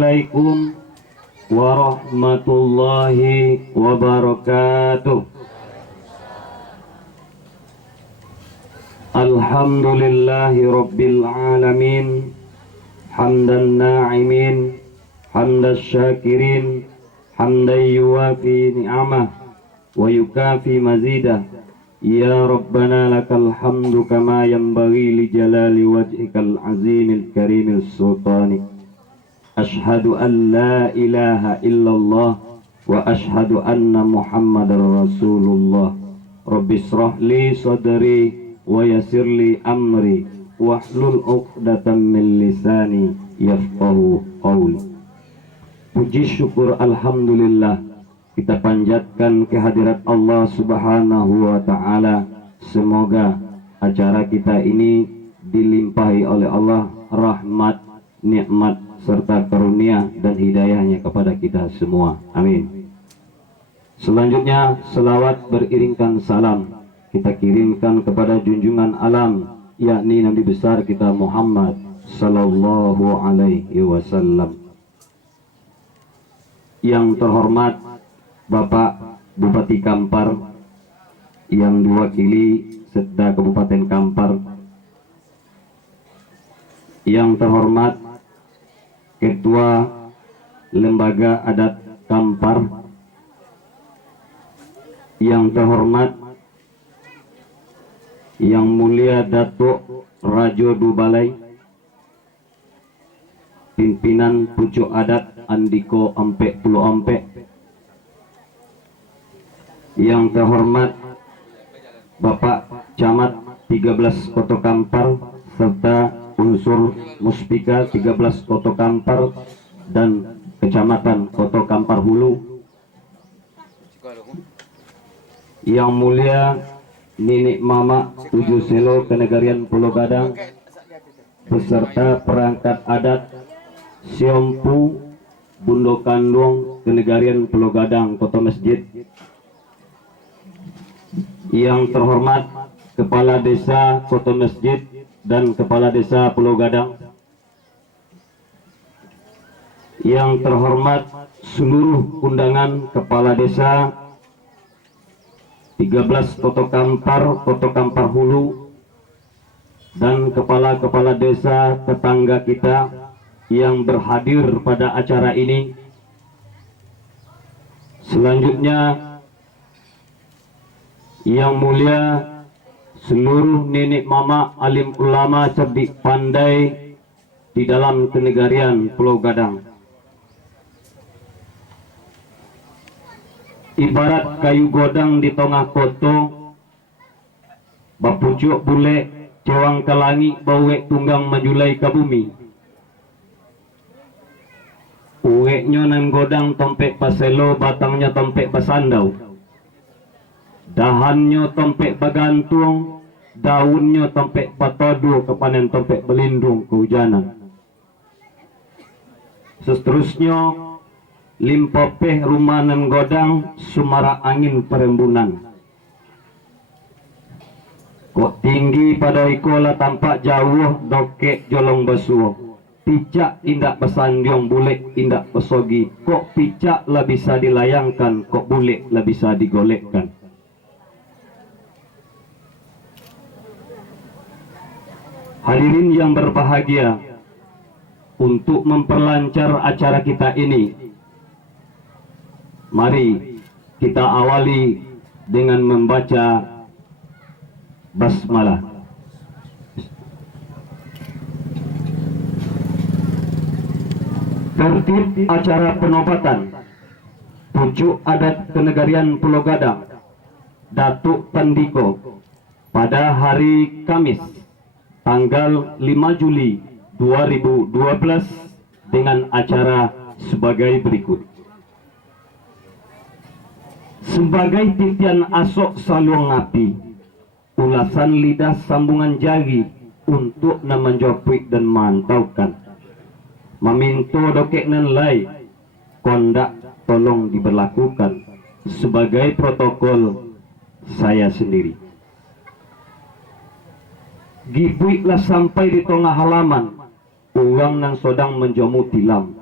Assalamualaikum warahmatullahi wabarakatuh. Alhamdulillahi rabbil alamin, hamdan na'imin, hamdan syakirin, hamdan yuwafi ni'amah wa yukafi mazidah. Ya Rabbana lakal hamdu kama yanbaghi li jalali wajhikal azimil karimil sultani. Ashhadu an la ilaha illallah wa ashhadu anna Muhammadar Rasulullah. Rabbi israh li sadri wa yassir li amri wahlul 'uqdatam min lisani yafqahu qawli. Puji syukur alhamdulillah kita panjatkan kehadirat Allah Subhanahu wa ta'ala. Semoga acara kita ini dilimpahi oleh Allah rahmat, nikmat serta karunia dan hidayahnya kepada kita semua. Amin. Selanjutnya selawat beriringkan salam kita kirimkan kepada junjungan alam, yakni Nabi besar kita Muhammad sallallahu alaihi wasallam. Yang terhormat Bapak Bupati Kampar yang diwakili Setda Kabupaten Kampar, yang terhormat Ketua Lembaga Adat Kampar, yang terhormat Yang Mulia Datuk Rajo Dubalai, pimpinan Pucuk Adat Andiko Empek Pulau Empek, yang terhormat Bapak Camat 13 Koto Kampar serta unsur Muspika 13 Koto Kampar dan Kecamatan Koto Kampar Hulu, yang mulia Ninik Mama 7 Selo Kenegarian Pulau Gadang beserta perangkat adat Siompu Bundo Kandung Kenegarian Pulau Gadang Kota Masjid, yang terhormat Kepala Desa Kota Masjid dan Kepala Desa Pulau Gadang, yang terhormat seluruh undangan Kepala Desa 13 Kota Kampar Hulu dan kepala-kepala desa tetangga kita yang berhadir pada acara ini. Selanjutnya yang mulia seluruh nenek mama alim ulama cerdik pandai di dalam kenegarian Pulau Gadang. Ibarat kayu godang di tengah koto, bapucuk bule cewang kalangi bawe tunggang majulai ke bumi. Uweknya nan godang tompek paselo, batangnya tompek pasandau. Dahannya tompek bagantung, daunnya tompek patodu, kepanen tompek belindung kehujanan. Seterusnya limpopeh rumanan godang sumara angin perembunan. Kok tinggi pada ikola tampak jauh dokek jolong basuh. Picak indak pesandiong bulek indak pesogi. Kok picak lah bisa dilayangkan, kok bulek lah bisa digolekkan. Hadirin yang berbahagia, untuk memperlancar acara kita ini, mari kita awali dengan membaca basmalah. Tertib acara penobatan Pucuk Adat Kenegarian Pulau Gadang Datuk Tandiko pada hari Kamis tanggal 5 Juli 2012 dengan acara sebagai berikut. Sebagai titian asok saluang api, ulasan lidah sambungan jari untuk menjopik dan mantaukan. Meminta dokek nan lai kondak tolong diberlakukan sebagai protokol saya sendiri. Gibuiklah sampai di tengah halaman, uang nang sodang menjomu tilam.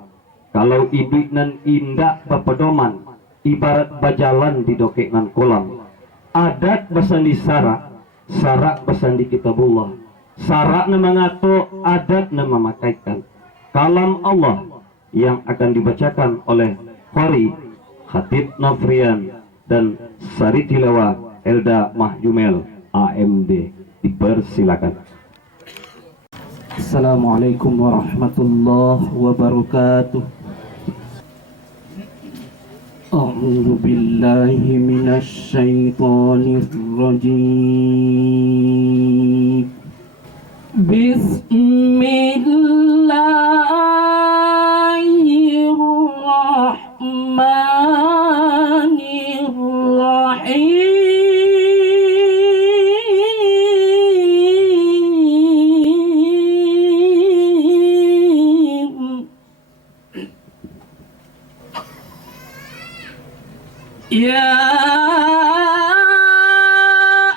Kalau ibik nan indak bapedoman ibarat bajalan di dokek nan kolam. Adat besan di sarak besan di kitabullah. Sarak na mengato, adat na memakaikan. Kalam Allah yang akan dibacakan oleh Qari Khatib Nafrian dan Sari Tilawah Elda Mahjumel AMD. Dipersilakan. Assalamualaikum warahmatullahi wabarakatuh. A'udzu billahi minasy syaithanir rajim. Ya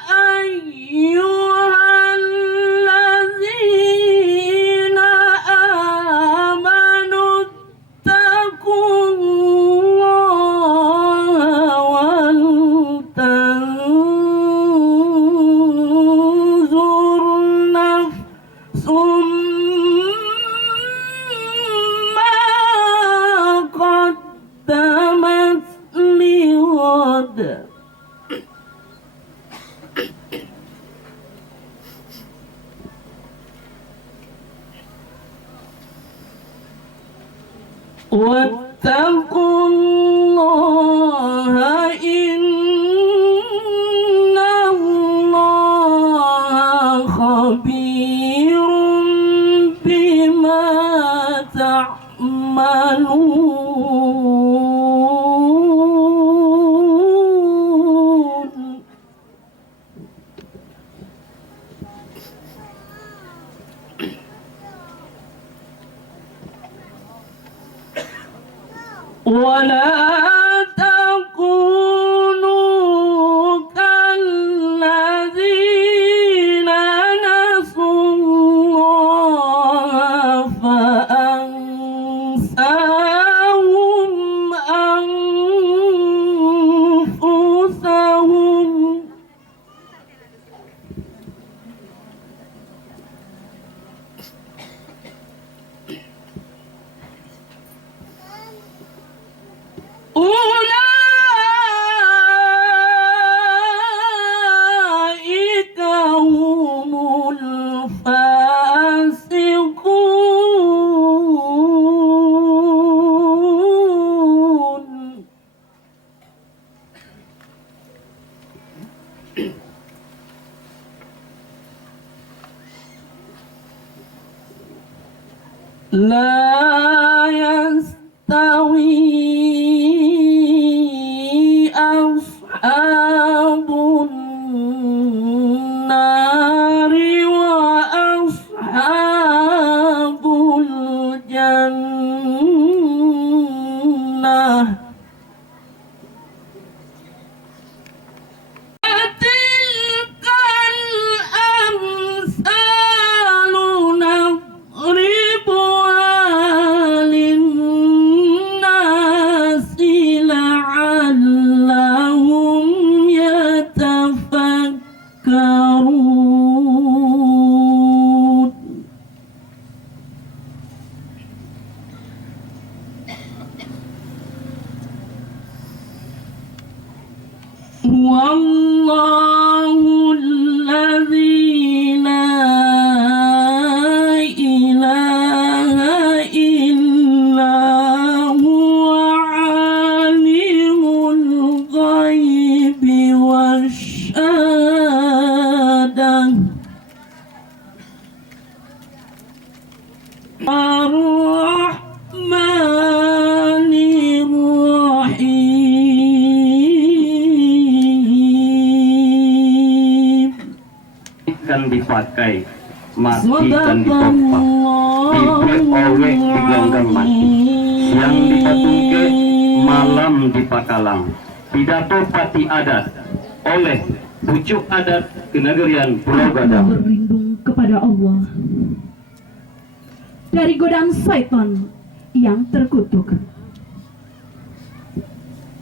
ayyuhallazina amanu taqullaha wal tanzur nafsum ma qaddamat liwad. Wattaqullaha innallaha khabirum bima ta'malun. ولا تكونوا كالذين نسوا الله فأنساهم أنفسهم. أولئك هم الفاسقون. لا يستوي أصحاب النار وأصحاب الجنة. تلك الأمثال نضربها للناس لعلهم يتفكرون. والله الذي لا إله إلا هو عالم الغيب والشهادة الرحمن الرحيم. Kan dipakai, mati kan ditopang, diberi oleh diganggang mati, siang dipatungke, malam dipakalang. Pidato pati adat oleh pucuk adat kenegerian Pulau Gadang. Berlindung kepada Allah dari godaan syaitan yang terkutuk.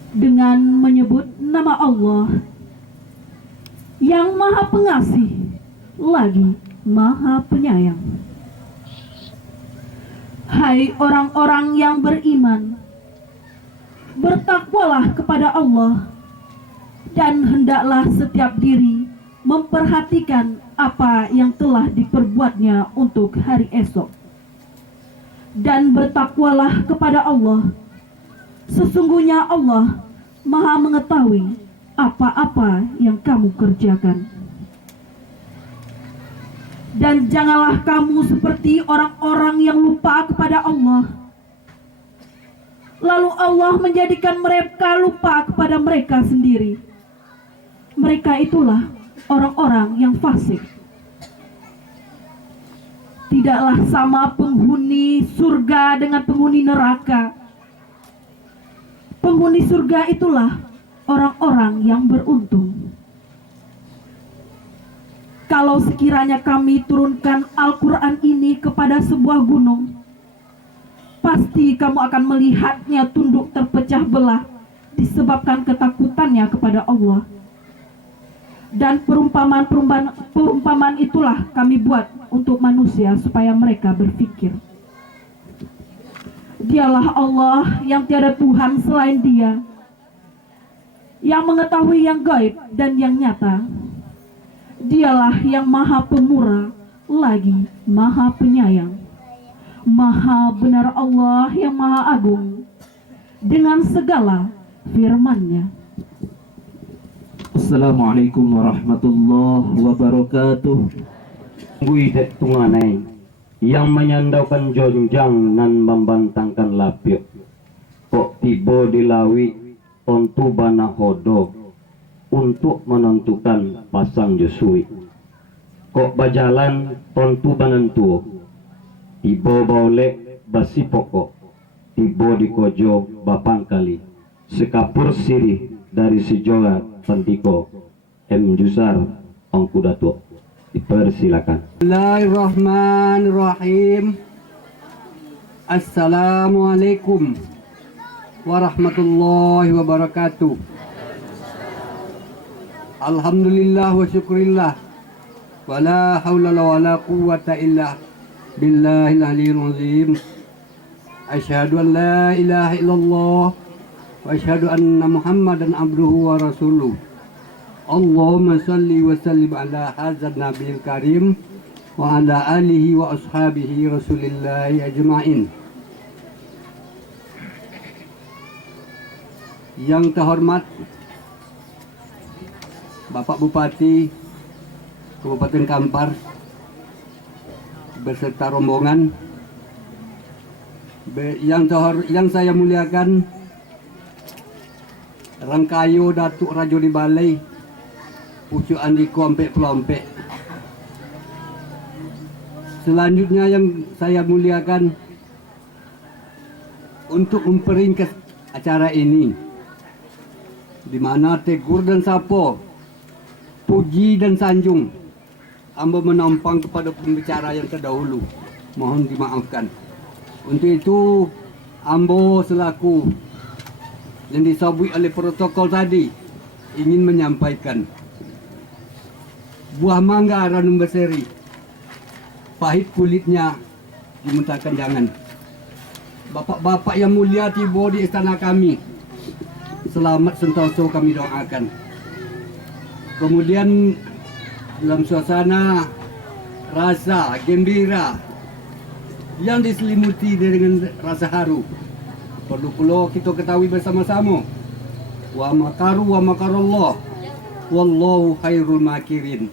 Dengan menyebut nama Allah yang Maha Pengasih lagi Maha Penyayang. Hai orang-orang yang beriman, bertakwalah kepada Allah dan hendaklah setiap diri memperhatikan apa yang telah diperbuatnya untuk hari esok. Dan bertakwalah kepada Allah. Sesungguhnya Allah Maha mengetahui apa-apa yang kamu kerjakan. Dan janganlah kamu seperti orang-orang yang lupa kepada Allah, lalu Allah menjadikan mereka lupa kepada mereka sendiri. Mereka itulah orang-orang yang fasik. Tidaklah sama penghuni surga dengan penghuni neraka. Penghuni surga itulah orang-orang yang beruntung. Kalau sekiranya kami turunkan Al-Quran ini kepada sebuah gunung, pasti kamu akan melihatnya tunduk terpecah belah disebabkan ketakutannya kepada Allah. Dan perumpamaan itulah kami buat untuk manusia supaya mereka berpikir. Dialah Allah yang tiada Tuhan selain Dia, yang mengetahui yang gaib dan yang nyata. Dialah yang Maha Pemurah lagi Maha Penyayang. Maha benar Allah yang Maha Agung dengan segala firman-Nya. Assalamualaikum warahmatullahi wabarakatuh. Guide tunganai yang menyandaukan jonjang dan membantangkan lapiok, kok tiba dilawi ontu bana hodo untuk menentukan pasang Yosui. Kok bajalan tontu banentu, tiba baulek basi pokok, tiba di kojo bapang kali, sekapur sirih dari sejola pentiko M. Jusar Ongku Datuk. Dipersilakan. Bismillahirrahmanirrahim. Assalamualaikum warahmatullahi wabarakatuh. Alhamdulillah wa syukurillah. Wala hawla wala quwwata illa billahil aliyyil azim. Asyhadu an la ilaha illallah wa asyhadu anna Muhammadan abduhu wa rasuluh. Allahumma salli wa sallim ala hadzal nabiyil karim wa ala alihi wa ashabihi rasulillahi ajma'in. Yang terhormat Bapak Bupati Kabupaten Kampar beserta rombongan, yang saya muliakan Rangkayo Datuk Rajo di Balai Pucuk Andiko Ampek Pelompek. Selanjutnya yang saya muliakan untuk memperingkas acara ini, di mana tegur dan sapo, puji dan sanjung, ambo menampang kepada pembicara yang terdahulu. Mohon dimaafkan. Untuk itu, ambo selaku yang disabui oleh protokol tadi ingin menyampaikan, buah mangga ranum berseri, pahit kulitnya dimuntahkan jangan. Bapak-bapak yang mulia tiba di istana kami, selamat sentosa kami doakan. Kemudian dalam suasana rasa gembira yang diselimuti dengan rasa haru, perlu kita ketahui bersama-sama, wa makarullah wallahu khairul makirin.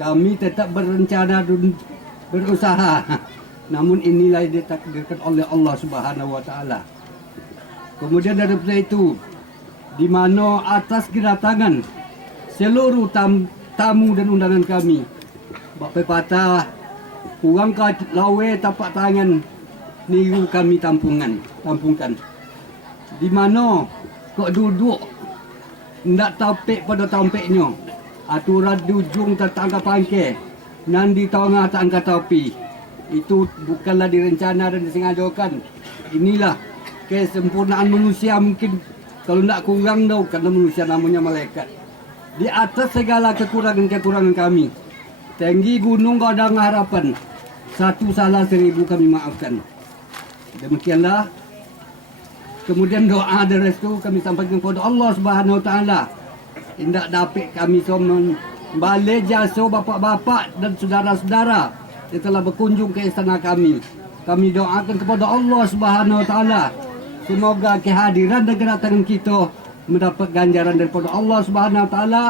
Kami tetap berencana dan berusaha, namun inilah yang ditakdirkan oleh Allah Subhanahu wa taala. Kemudian daripada itu, di mana atas kedatangan seluruh tamu dan undangan kami, Bapak Patah, kurang ke lawe tapak tangan niru kami tampungkan. Di mana kok duduk ndak tapek pada tampeknya, aturan di ujung tertangkap pangke, nan di tengah tak angkat topi. Itu bukanlah direncana dan disengajakan. Inilah kesempurnaan manusia mungkin kalau nak kurang dah karena manusia namanya malaikat. Di atas segala kekurangan-kekurangan kami. Tinggi gunung kau ada harapan. Satu salah 1000 kami maafkan. Demikianlah. Kemudian doa dan restu kami sampaikan kepada Allah Subhanahu Wa Taala. Indak dapat kami semua balik jasa bapak-bapak dan saudara-saudara yang telah berkunjung ke istana kami. Kami doakan kepada Allah Subhanahu Wa Taala. Semoga kehadiran dan kedatangan kita mendapat ganjaran daripada Allah Subhanahu Wa Taala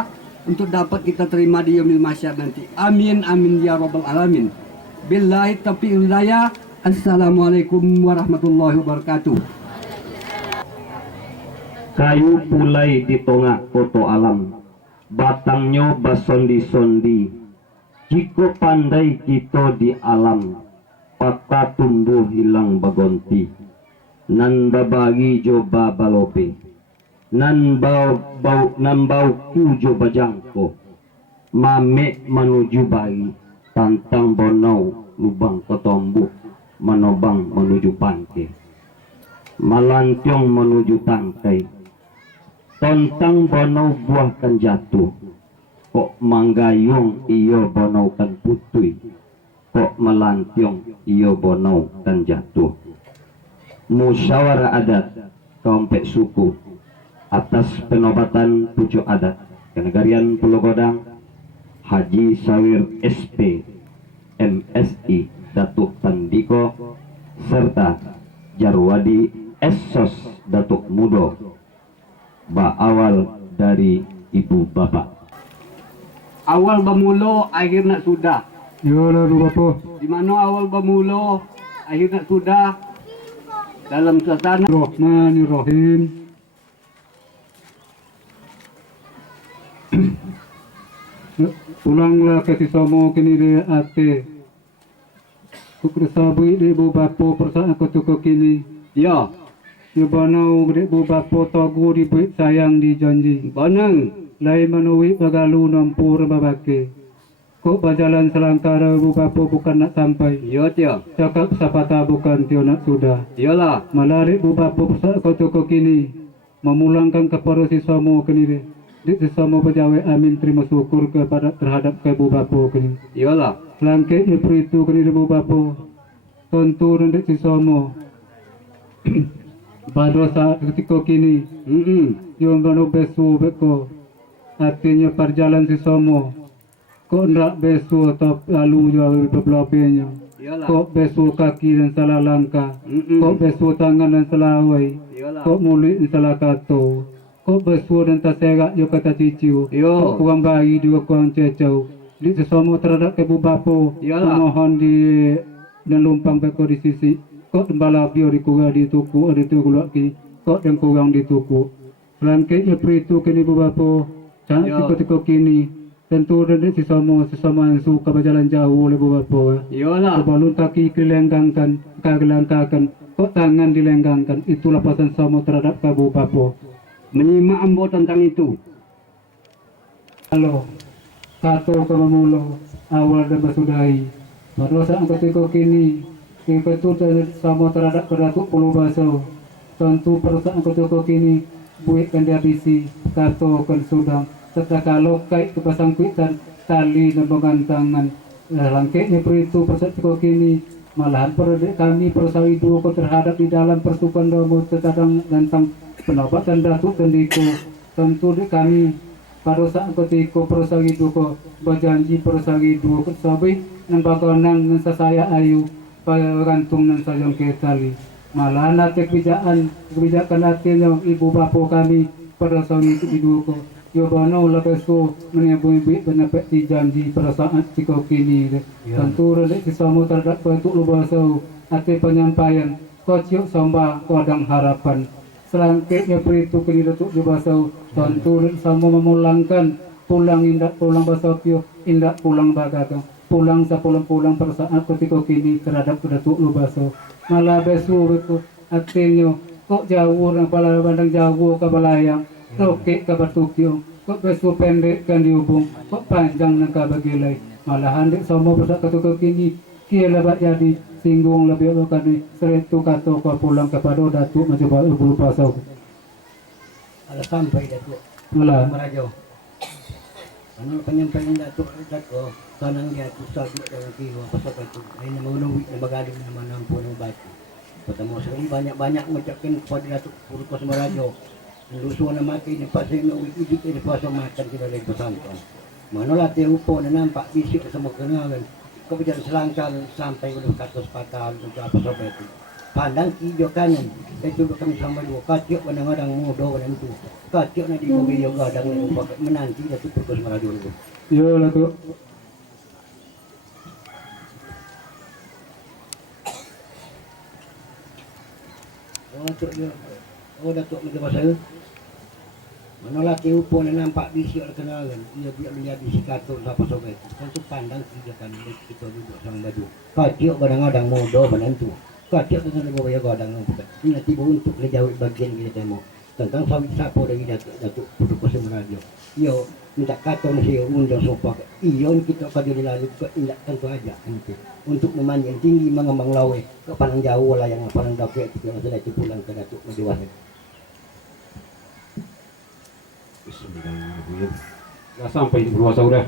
untuk dapat kita terima di yaumil mahsyar nanti. Amin amin ya rabbal alamin. Billahi taufiq wal hidayah. Assalamualaikum warahmatullahi wabarakatuh. Kayu pulai di tengah koto alam, batangnya basondi-sondi. Jika pandai kita di alam, patah tumbuh hilang bagonti. Nan babagi jo babalope, nan bau ku jo bajangko. Mame menuju bayi, tantang bonau lubang ketombu, menobang menuju pantai. Malantiong menuju tangkai, tontang bonau buah kan jatuh. Kok manggayung iyo bonau kan putui, kok melantiong iyo bonau kan jatuh. Musyawarah adat kaum pek suku atas penobatan pucuk adat Kenegarian Pulau Godang, Haji Sawir SP MSI Datuk Tandiko serta Jarwadi Esos Datuk Mudo awal dari ibu bapak. Awal bermula, akhir nak sudah. Ya lalu bapa. Di mana awal bermula, akhir nak sudah. Dalam suasana Rahmanirrahim. Pulanglah ke sisomo kini dia ate. Kukrasabui di ibu bapa perasaan kutuku kini. ya, Ya banau di ibu bapa togu di buit sayang di janji. banang. Lai menuwi bagalu nampur babake. Kok berjalan selangkara ibu bapa bukan nak sampai. Ya tia, Cakap sapata bukan tio nak sudah. yalah. Malarik ibu bapa perasaan kutuku kini. Memulangkan kepada sisomo kini dia. Di sisomo pejawe amin terima syukur kepada terhadap ke ibu bapa kini. Yalah. Langkitnya peritu kini ibu bapa. Tentu rendik sisomo. Pada saat ketika kini. Yang bano besu beko. Artinya perjalanan sisomo. Kok ndak besu atau lalu jauh berbelapenya. Yalah. Kok besu kaki dan salah langkah. Kok besu tangan dan salah awai. Yalah. Kok mulut dan salah kato. Kok besu dan tak serak yo kata ciciu. Yo. Kok kurang bayi juga kurang cecau. Di sesomo terhadap ibu bapa. Yalah. Mohon di dan lumpang beko di sisi. Kok tembala bio di kurang di tuku. Ada tu kulaki. Kok dan kurang di tuku. Selangkitnya peritu kini ibu bapa. Saat Ya. tiko kini. Tentu dan sesama yang suka berjalan jauh oleh ibu bapa. Yalah. Sebelum kaki dilenggangkan, kok tangan dilenggangkan. Itulah pesan sama terhadap ibu bapa. Menyimak ambo tentang itu. Halo, satu kememulo awal dan bersudahi. Pada saat ketika kini, kita itu sama terhadap Datuk Pulau Baso. Tentu pada saat ketika kini, buatkan dia bisi, katakan sudang. Serta kalau kait kepasang kuitan tali dan pengantangan langkahnya peritu persatiko kini malahan peredek kami persawi dua terhadap di dalam persukan domo terkadang tentang penobatan Datuk Tandiko. Tentu di kami pada saat ketika persawi dua berjanji persawi dua kesabi dan bagonang dan sesaya ayu gantung dan sayang ke tali malahan hati kebijakan hatinya ibu bapa kami pada saat itu di dua yo bano lapeso menyebut benapet di janji pada saat cikau kini tentu relek kisahmu terhadap bentuk lubasau ate penyampaian kociok somba kodang harapan selangkitnya peritu kini datuk lubasau tentu sama memulangkan pulang indak pulang basokyo indak pulang bagagang pulang sepulang pada saat ketika kini terhadap datuk lubasau malah besu beku artinya kok jauh orang pala bandang jauh ke balayang Roke ke Batukyo, kok besu pendek kan dihubung, kok panjang nang kabagilay. Malahan di semua pada ketika kini, kia lebat jadi singgung lebih akan seretu kata kau pulang kepada Datuk mencoba bulu pasau. Ada sampai Datuk Mula Merajo. Ano penyampaian Datuk tanang dia tu sabit dalam kiwa pasal itu. Ini mengunuhi magaling naman ng puno batu. Pertama sekali banyak-banyak mengucapkan kepada Datuk Purkos Merajo. Lusuan na mati ni pasal na uwi-uwi ni pasal makan kita lagi pesantren. Manolah dia upo na nampak bisik sama kenangan. Kemudian selangkah sampai ke katus patah untuk apa sampai itu. Pandang hijau kanan, itu kami sampai dua kacik kadang-kadang muda kadang itu. Kacik na di mobil yang kadang menanti Datuk Purkos Merajo itu. yo lah tu. Datuk Menteri Pasal. Manolah dia upo na nampak bisik ada kenalan. Ia biar menjadi si katus apa sampai itu. Tentu pandang hijau kanan kita duduk sampai dua. Kacik kadang-kadang muda menantu. Kacik tentang lebih banyak kadang bukan. Ini tiba untuk lejawit bagian kita temu tentang sawit sapo dari Datuk Purkos Merajo. Yo minta kata nasi undang sopak. Iyo kita kaji lalu indak tentu aja nanti untuk memanjang tinggi mengembang lawe ke panang jauh lah yang panang dakwet kita sudah itu pulang ke Datuk Madiwah. Bismillahirrahmanirrahim. Dah sampai di Pulau Asa.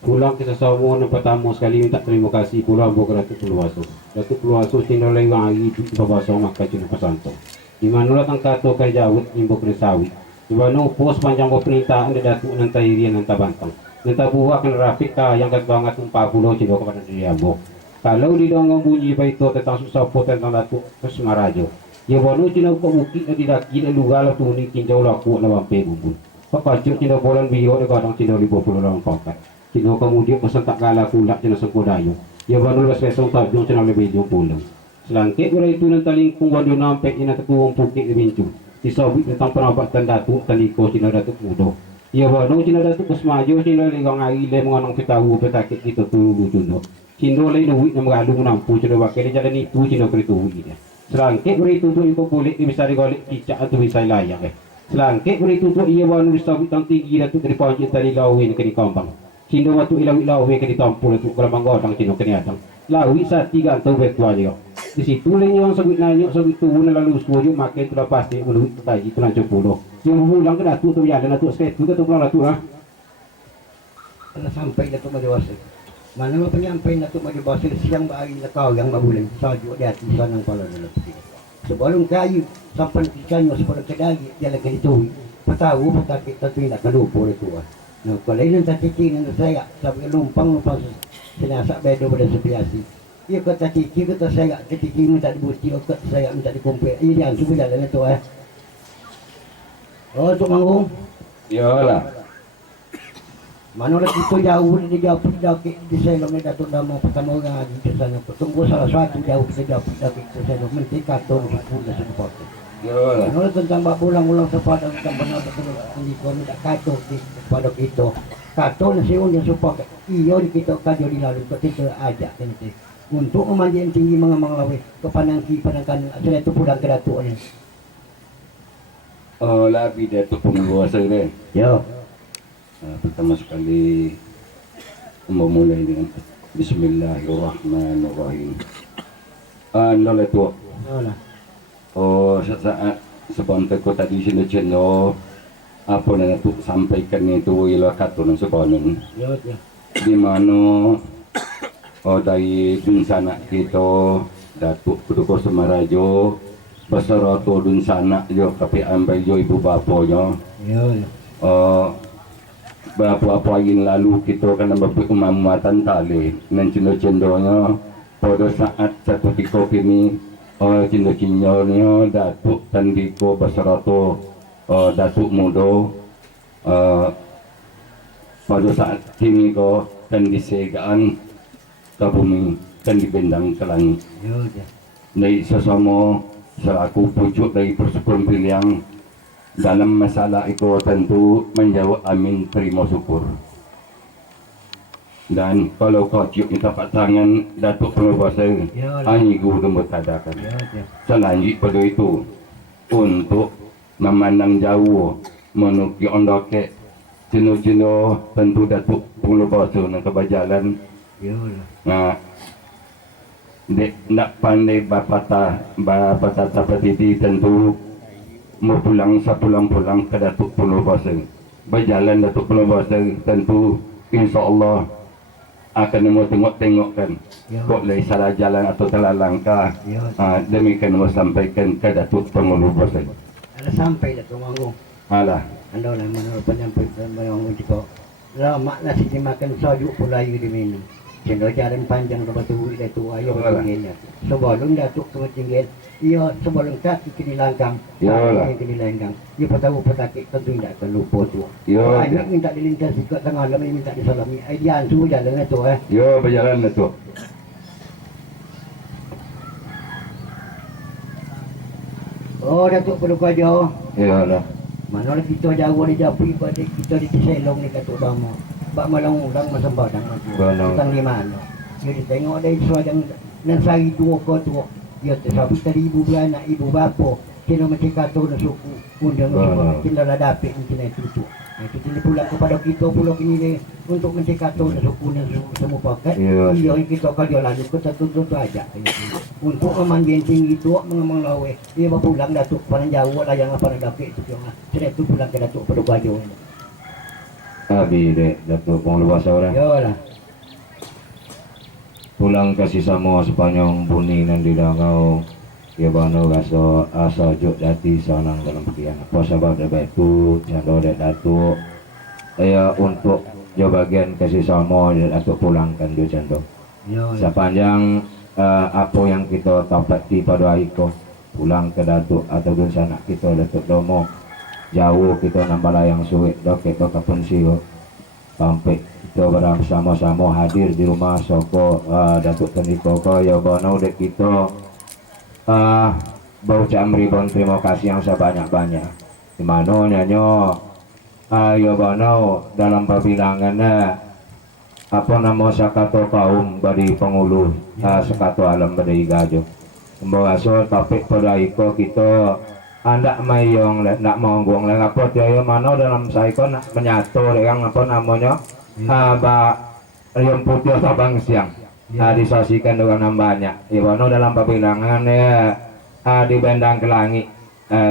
Pulang kita semua yang pertama sekali minta terima kasih pulang buat Datuk Pulau Asa. Datuk Pulau Asa tinggal lagi hari di bawah sama kajian pesantren. Di mana lah tangkato kaya jauh imbok resawi. Di mana pos panjang pemerintahan dari Datuk nanti irian nanti bantang. Nanti buah kena rafik yang kat banget 40 cedok kepada diri abok. Kalau di dongeng bunyi baik itu tentang susah tentang Datuk Merajo. Ya banu cina buka bukit di daki dan lugar lah tu ni kinjau laku nak mampai bubun. Pakacuk cina bolan biyo de kadang cina 50 orang pakai. Cina kemudian pesan tak kalah pula cina sengkodayo. Ya banu lepas besok tabung cina lebih jauh pulang. Selangkit bola itu nanti lingkung wadu nampak ina ketuang bukit di bincu. Disabit tentang perabatan Datuk taliko cina Datuk muda. Ya banu cina Datuk Kusmajo cina legang hari le mengonong petahu petakit kita tu lucuno. Cina le duit nama galung nampu cina pakai jalan itu cina kereta dia. Selangkit beritu tu itu boleh bisa digolek cicak atau bisa layak Selangkit beritu tu ia baru disabut tang tinggi Datuk dari panjang tadi lawin ke di kampang. Cindo waktu ilawi ke di tampul itu kalau manggodang cindo ke niatang. Lawi saat tiga atau betua juga. Di situ le yang sabut nanya sabut tu lalu suju makan tu pasti ulu tadi tu lanjut pulau. Yang pulang ke Datuk tu ya dan Datuk sekali tu pulang Datuk lah. Kalau sampai Datuk Madiwah. Mana mau penyampaian Datuk Madiwah siang hari lekau yang babulan sajuk di hati sanang pala dalam peti. Sebelum kayu sampai ikannya sebelum kedagi dia lagi itu. Petahu petakit tapi tidak kelupa itu. Nah kalau ini tadi kini saya sampai lumpang senasa bedo pada sepiasi. Ia kata kiki kata saya ketika minta dibuti kata saya minta dikumpul. Ini yang sudah jalan itu Oh Tok Manggung. Yalah. Mana orang itu jauh di jauh di selong ni Datuk Dama pertama orang lagi ke sana. Tunggu salah satu jauh ke selong mesti katon sudah support. Yalah. Mana tentang bab ulang-ulang sepadan tentang benar betul ni kau minta katon pada kita. Katon siun yang support. Iyo kita kajo di lalu kita ajak nanti untuk memanjang tinggi mengamang lawe ke panangki panangkan sudah itu pulang ke Datuk ni. Oh, lebih Datuk penguasa ni. Yo. Pertama sekali memulai dengan Bismillahirrahmanirrahim. Nolak tu. Oh, saat sebab aku tadi sini channel apa nak tu sampaikan itu ialah katun sekonon. Yo. Di mana dari dunsana kita Datuk Purkos Merajo beserta dunsana jo tapi ambil jo ibu bapanya. Yo. Beberapa hari lalu kita kena berumamatan tali dan cindo-cindonya pada saat satu tiko kini cindo-cindonya Datuk Tandiko beserta Datuk Mudo pada saat kini ko dan disegaan ke bumi dan dibendang ke langit dari sesama selaku pucuk dari persekutuan pilihan dalam masalah itu tentu menjawab amin terima syukur. Dan kalau kau cium di tapak tangan Datuk Penguasa hanya guru bertadakan. Selanjutnya pada itu untuk memandang jauh menuki ondoke cino-cino tentu Datuk Penguasa nak kebajalan. Nah Dek nak pandai bapatah tapatiti tentu mau pulang sepulang-pulang ke Datuk Pulau Baseng. Berjalan Datuk Pulau Baseng tentu insya Allah akan mau tengok-tengok kan. Kok lagi salah jalan atau salah langkah. Demikian mau sampaikan ke Datuk Pulau Baseng. Ada sampai Datuk Manggung. Alah. Anda lah menurut penyampaian Manggung juga. Lama nasi dimakan sajuk pula air diminum. Cendol jalan panjang ke batu bui Datuk ayo bertingginya. Sebelum Datuk ke tinggi, ia sebelum kaki kini langgang. Yalah. Kini langgang. Ia tahu petakik tentu tidak akan lupa tu. Yo. Ayo minta dilintasi ke tengah lama minta disalami. Dia suruh jalan tu Yo berjalan Datuk. Oh Datuk perlu kau Yalah. mana lah kita jauh di Japi pada kita di Selong ni Datuk Damo. Bak malang ulang macam badang macam. Tentang di mana. Jadi tengok ada isu yang sari tua ke tua. Dia tersabut tadi ibu beranak, ibu bapa. Kena macam kata nak suku. Undang semua. Kena lah dapat macam itu tu. Itu kini pula kepada kita pula kini ni. Untuk macam kata nak suku dan semua pakat. Iya kita kalau lalu kita tutup aja. Untuk memandian tinggi tu mengemang lawe. Dia berpulang Datuk paling jauh lah yang apa nak dapat itu. Jadi tu pulang ke Datuk pada baju. Abi dek Datuk pengeluas orang. Yalah. Pulang kasih sama sepanjang buni nan di dangau. Ya bano rasa asa juk dati sanang dalam pikiran. Apa sebab dia betu cando dek Datuk. Ya untuk jo bagian kasih sama dek Datuk pulangkan jo cando. Sepanjang apa yang kita dapati pada hari ko pulang ke Datuk ataupun sanak kita Datuk Domo. Jauh kita nambah layang sulit dokek kapan sih sampai kita bersama-sama hadir di rumah Soko Datuk Tandiko ya bano dek kita berucap ribon terima kasih yang sebanyak-banyak di mana nyanyo ya bano dalam perbilangannya apa nama sakato kaum bagi pengulu sakato alam bagi gajo membawa topik pada iko kita anda mayong nak monggong lang apa dia mana dalam saiko nak menyatu yang apa namanya ba riung putih sabang siang disosikan dengan banyak iwano dalam perbilangan di bendang ke langit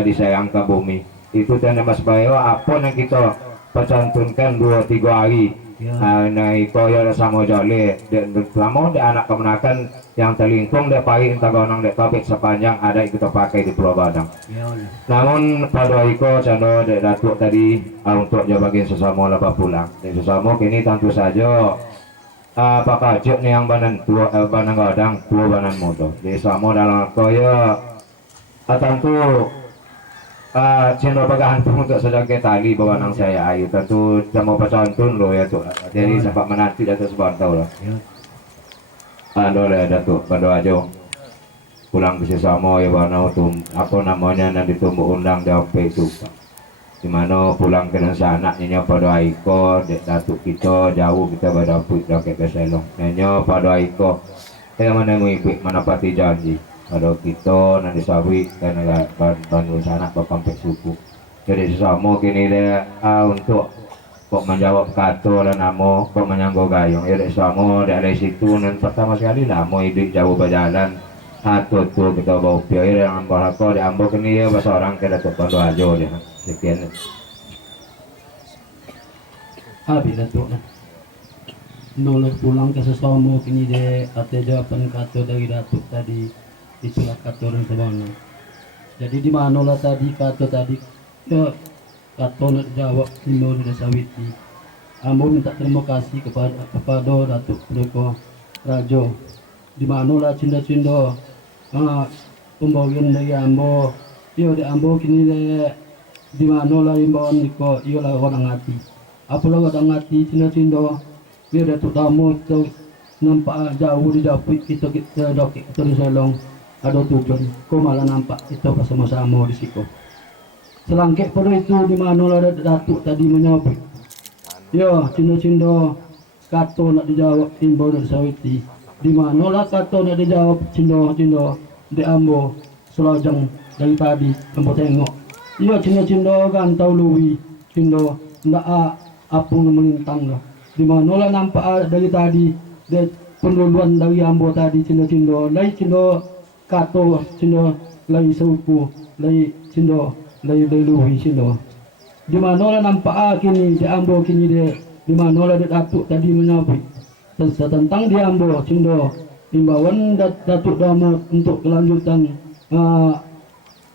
disayang ke bumi itu dan mas bayo apa yang kita percantunkan 2-3 hari nah iko ya sama jole dan lama dia anak kemenakan yang terlingkung dia pahit entah gonang dia topik sepanjang ada kita pakai di Pulau Badang. Namun pada iko cando dek Datuk tadi untuk jauh bagian sesama lepas pulang. Dan sesama kini tentu saja apakah juk ni yang banan tua banan gadang tua banan muda. Di sama dalam koyo tentu cendol pegahan pun untuk sedangkan tali bawa nang saya ayu tentu sama pesantun lo ya tu. Jadi sempat menanti datang sebantau lah. Ada Datuk pada aja pulang ke sesama ya bana tu apa namanya nan ditumbuk undang DP itu dimana pulang ke sana nyonya pada Aiko dek Datuk kita jauh kita pada put dak ke Selong nyonya pada Aiko mana ibu mana pati janji pada kita nan disawi kan bangun sana ke kampung suku jadi sesama kini dia untuk kok menjawab kata dan namo kok menyanggo gayung ya dek sama dari situ dan pertama sekali namo hidup jauh berjalan atau tu kita bawa piawai yang ambil aku diambil ke ni ya bahasa orang ke Datuk Pandu Ajo dia sekian habis Datuk nolak pulang ke sesama kini dia kata jawaban kata dari Datuk tadi itulah kata orang sebana jadi di mana lah tadi kata tadi ya kata nak jawab Tino dan Sawiti. Ambo minta terima kasih kepada Datuk Pendeko Rajo. Di manalah cinta-cinta pembagian dari Ambo. Yo di Ambo kini di manalah imbauan niko yo lah orang hati. Apalah orang hati cinta-cinta. Yo Datuk Damo itu nampak jauh di Japik kita dokik kita di Selong ada tujuan. Kau malah nampak kita bersama-sama di situ. Selangkit pada itu di mana lah Datuk tadi menyabut. Ya, cinta-cinta kata nak dijawab imbau dari Sawiti. Di mana lah kata nak dijawab cinta-cinta di Ambo selajang dari tadi Ambo tengok. Ya, cinta-cinta gantau luwi cinta ndak apa melintang lah. Di mana lah nampak dari tadi dia penuluan dari ambo tadi cindo lai cindo kato cindo lai suku lai cindo lai luwi cindo di mana lah nampak kini di ambo kini di mana lah datuk tadi menyabit tentang di ambo cindo imbauan datuk dama untuk kelanjutan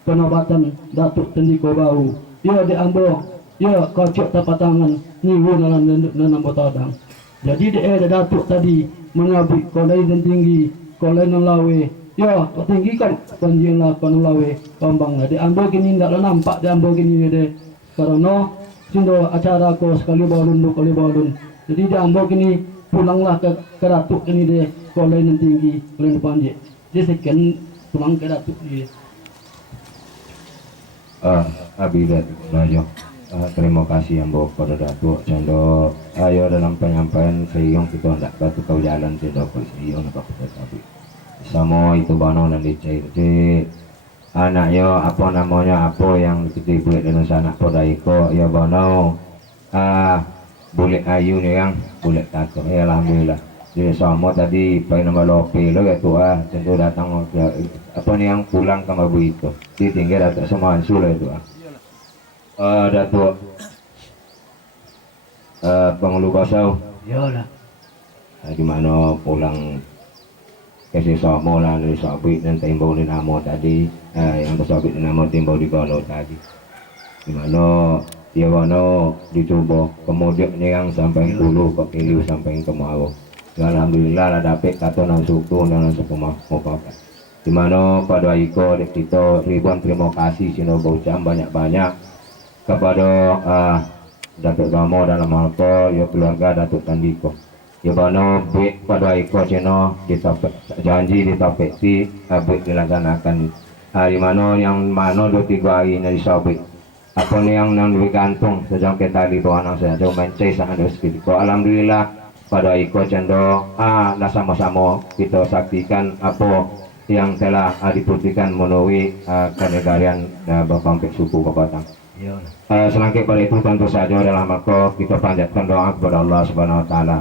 penobatan datuk tendiko bau ya di ambo ya kocok tapak tangan niwu dalam ambo tadang. Jadi dia ada datuk tadi menyabit kolai dan tinggi kolai nelawe ya tinggi kan panjang lah nelawe kambang lah diambil kini tidak nampak diambil kini dia karena sindo acara ko sekali balun jadi diambil kini pulanglah ke datuk kini dia kolai dan tinggi kolai panjang dia sekian pulang ke datuk dia. Abidat Bajo. Terima kasih yang bawa pada datuk cendo ayo dalam penyampaian sehingga kita hendak datuk kau jalan cendo sehingga nak kita tapi sama itu bano dan dicair anak yo apa namanya apa yang kita buat dengan sanak pada iko ya bano boleh ayu nih yang boleh datuk ya alhamdulillah jadi sama tadi pai nama lope lo gitu cendo datang apa nih yang pulang ke mabu itu ditinggal datuk sama ansul itu Datuk Pengeluh Basau Yalah. Di mana pulang ke sesama lah dari sabit dan timbau di nama tadi yang bersabit di nama timbau di balo tadi di mana dia mana dicoba kemudian yang sampai dulu ke kili sampai ke mau alhamdulillah lah dapat kata nang suku dan suku maaf di mana pada iko kita ribuan terima kasih sino bocam banyak-banyak kepada Datuk Gamo dalam hal ko ya keluarga Datuk Tandiko ya bano buat pada iko cino janji ditapeti buat dilaksanakan hari mana yang mana 2-3 hari dari sabit apa nih yang lebih gantung sejak kita di bawah nang saya jauh mencai sangat sedikit alhamdulillah pada iko cendo lah sama-sama kita saksikan apa yang telah dibuktikan melalui kenegaraan Bapak suku Babatang. Selangkah pada itu tentu saja dalam maka kita panjatkan doa kepada Allah Subhanahu Wa Taala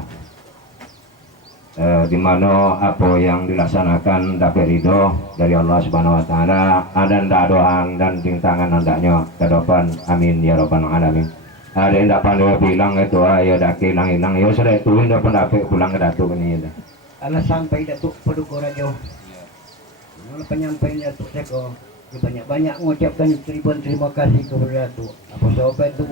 di mana apa yang dilaksanakan dapat ridho dari Allah Subhanahu Wa Taala dan doa dan rintangan hendaknya ke depan amin ya rabbal alamin. Ada yang dapat bilang itu ya dak hilang ya sudah itu dah pendapat pulang ke datuk ini dah. Alah sampai datuk Paduka Rajo. Penyampaian datuk Seko banyak-banyak mengucapkan ribuan terima kasih kepada Datuk. Apa sebab itu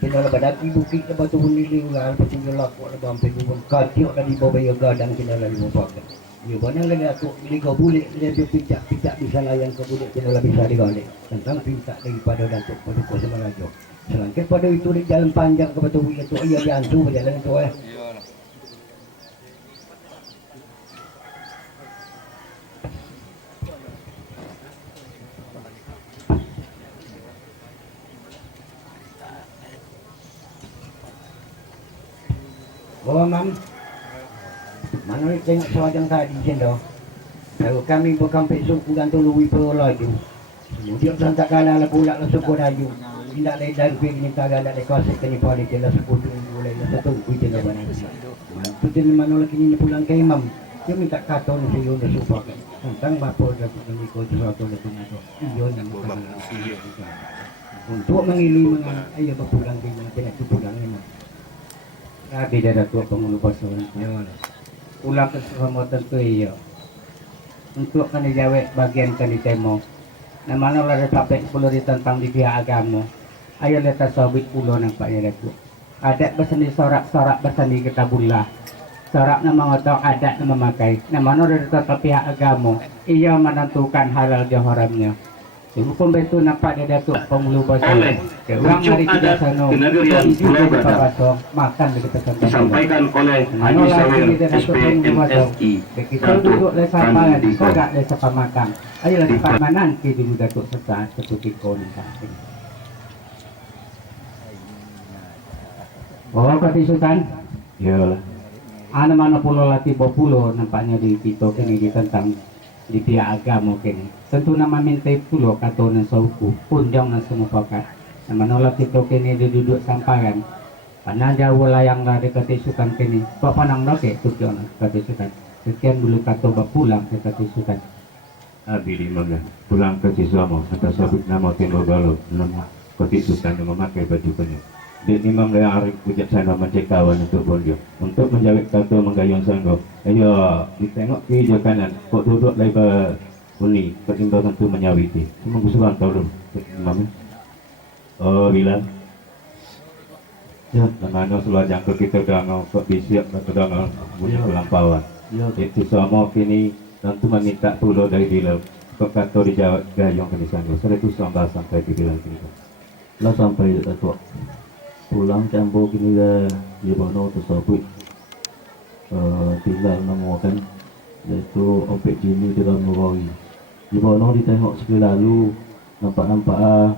kita badaki bukit lepas tu nilai ulah lepas tinggal laku lepas sampai kubur kacau dari bawah ya gadang kita lagi mufakat. Ya banyak lagi Datuk liga bulik dia picak bisa layang ke bulik kita bisa digalik tentang pinta daripada Datuk Paduka Semarajo. Selangkah pada itu di jalan panjang ke batu itu ia diantu berjalan itu Bawa mam, mana ni tengok sewajang tadi cendol. Kalau kami berkampung suku dan tului perlaju. Kemudian tak kalah lah pula lah suku raju. Tidak lagi dari pergi ni tak ada lekosek kini pada kita suku tu boleh lah satu kita nak banyak. Betul mana lagi ni pulang ke imam. Dia minta kata ni saya dah sumpah tentang bapa dah punya ikut sesuatu dah punya tu. Iyo yang untuk mengilu mengan ayah berpulang ke imam tidak tu pulang imam. Tapi dia Datuk Pengeluh Basau ulang ke semua tentu iya untuk kena jawab bagian kena temo nah mana lah ada sampai 10 tentang di pihak agama ayo letak sabit pulau nampaknya Datuk adat berseni sorak-sorak berseni kita bulah sorak nama ngotong adat nama memakai nah mana ada tetap pihak agama ia menentukan halal dan haramnya hukum itu nampak dia Datuk Pengeluh Basau orang dari tidak sana Kenegerian Pulau Badak makan dekat tempat disampaikan oleh Haji Sawir SPMSI kita duduk le sama kau gak le sapa makan ayolah di pamanan ke dulu Datuk serta seperti kau ni oh kati Sultan Iyalah ana mana pulau lati pulau nampaknya di kita kini di tentang di pihak agama kini tentu nama minta pulau katonan sauku punjang na semua pakat nama nolak kita kini duduk samparan panang jauh layang lah dekat sukan kini kok panang lagi tu jangan kata sukan sekian dulu kata pulang kita tusukan Abi di mana pulang ke Cisamo kata sabit nama Timur Galuh nama ketisukan yang memakai baju kuning. Di imam yang arif pujak sana mencekawan untuk bolio untuk menjawab kata menggayung sanggup. Ayo ditengok ke hijau kanan kok duduk lebar uni pertimbangan tu menyawiti. Cuma gusulan tahu dulu imam. Oh bila ya mana selajang ke kita dah kok disiap kata dah punya pelampauan. Ya itu semua kini tentu meminta pulau dari bila kok kata dijawab gayung ke sana. Sudah tu sampai di bila kita. Lah sampai tua pulang campo kini dah dia bono tersebut tinggal menemukan yaitu ompek jini dalam Merawi. Di bono ditengok sekali lalu nampak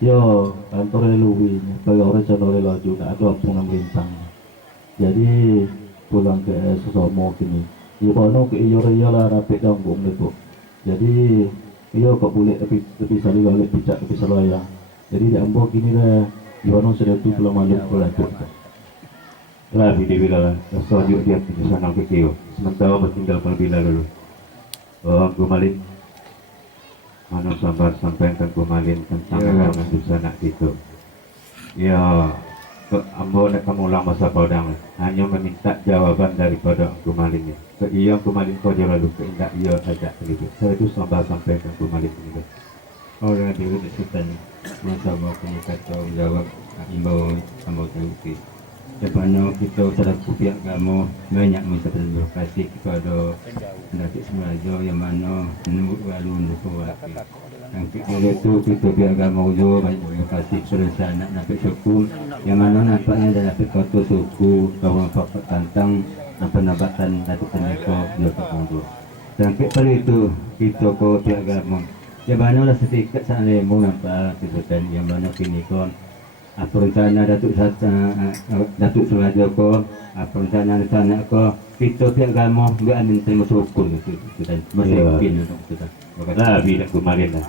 yo kantor leluwi bagi orang channel laju nak ada pengang bintang. Jadi pulang ke Susomo kini di bono ke iyo lah rapid dambung itu. Jadi iyo kok boleh tapi sali balik pijak tapi selaya. Jadi di Ambo kini dah Yono sudah tu belum malu berlanjut. Lah di bila selanjut dia ke sana ke Kio. Sementara bertinggal bila dulu. Oh, Gumalin. Mana sampai kan Gumalin tentang dengan di sana itu. Ya, ke Ambo nak kamu ulang masa Padang. Hanya meminta jawaban daripada Gumalin ni. Ke iya Gumalin kau dia lalu ke indak iya ajak begitu. Saya itu sampai kan Gumalin ini. Oh, dengan diri disebutkan masa mau kami kata jawab imbau sama terukti. Depannya kita selaku pihak agama banyak minta terima kasih kepada pendaki Semeraja yang mana menunggu lalu untuk wakil. Yang ketiga itu kita pihak agama juga banyak terima kasih kepada sanak nampak syukur yang mana nampaknya adalah kata suku kawan papat tantang penabatan Datuk Teniko Joko Tunggu. Dan kepada itu kita ke pihak agama yang mana lah setiap saat lembong nampak sebutan yang mana kini kon apa rencana Datuk Semeraja ko apa rencana sana ko kita pihak agama enggak ada terima syukur gitu dan masih mungkin untuk kita lah bila kemarin lah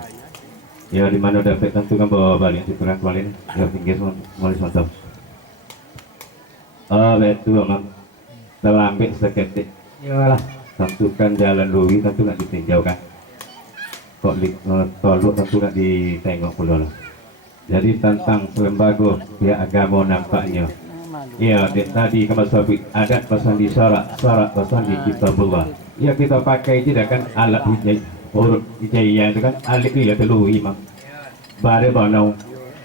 ya di mana dapat tentukan bawa balik syukuran kemarin ya pinggir mulai mantap betul memang terlambat seketik ya lah tentukan jalan Lui tentu nak ditinjau kan kok tolok tentu nak ditengok pula lah. Jadi tentang lembaga pihak agama nampaknya ya tadi kama sabit adat pasandi syarat pasandi kitabullah ya kita pakai tidak kan alat huruf hijaiyah itu kan alat itu ya perlu imam bare banau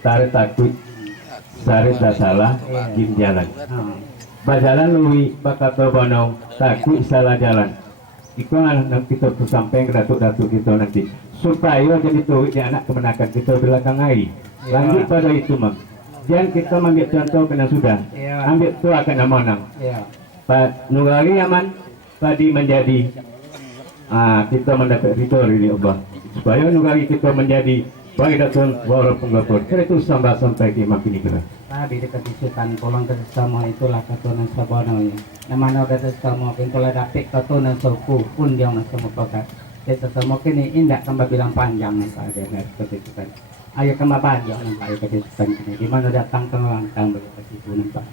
tarik takut tarik dah salah jin jalan bajalan lui bakata banau takut salah jalan iklan kita sampai ke datuk-datuk kita nanti supaya jadi tuh dia anak kemenakan kita belakang air lanjut pada itu mam jangan kita ambil contoh kena sudah ambil tu akan amanang Pak Nugari aman tadi menjadi kita mendapat fitur ini Allah supaya Nugari kita menjadi bagi datang walaupun gapur itu sampai di makin ini tadi dekat isukan pulang ke sama itulah katunan sabananya namanya udah sama pintulah dapik katunan suku pun dia masih mempakat kita semua kini indak tambah bilang panjang nih Pak Denar ketisukan ayo kembali panjang nampak ayo ketisukan kini di mana datang ke langkang begitu itu nampak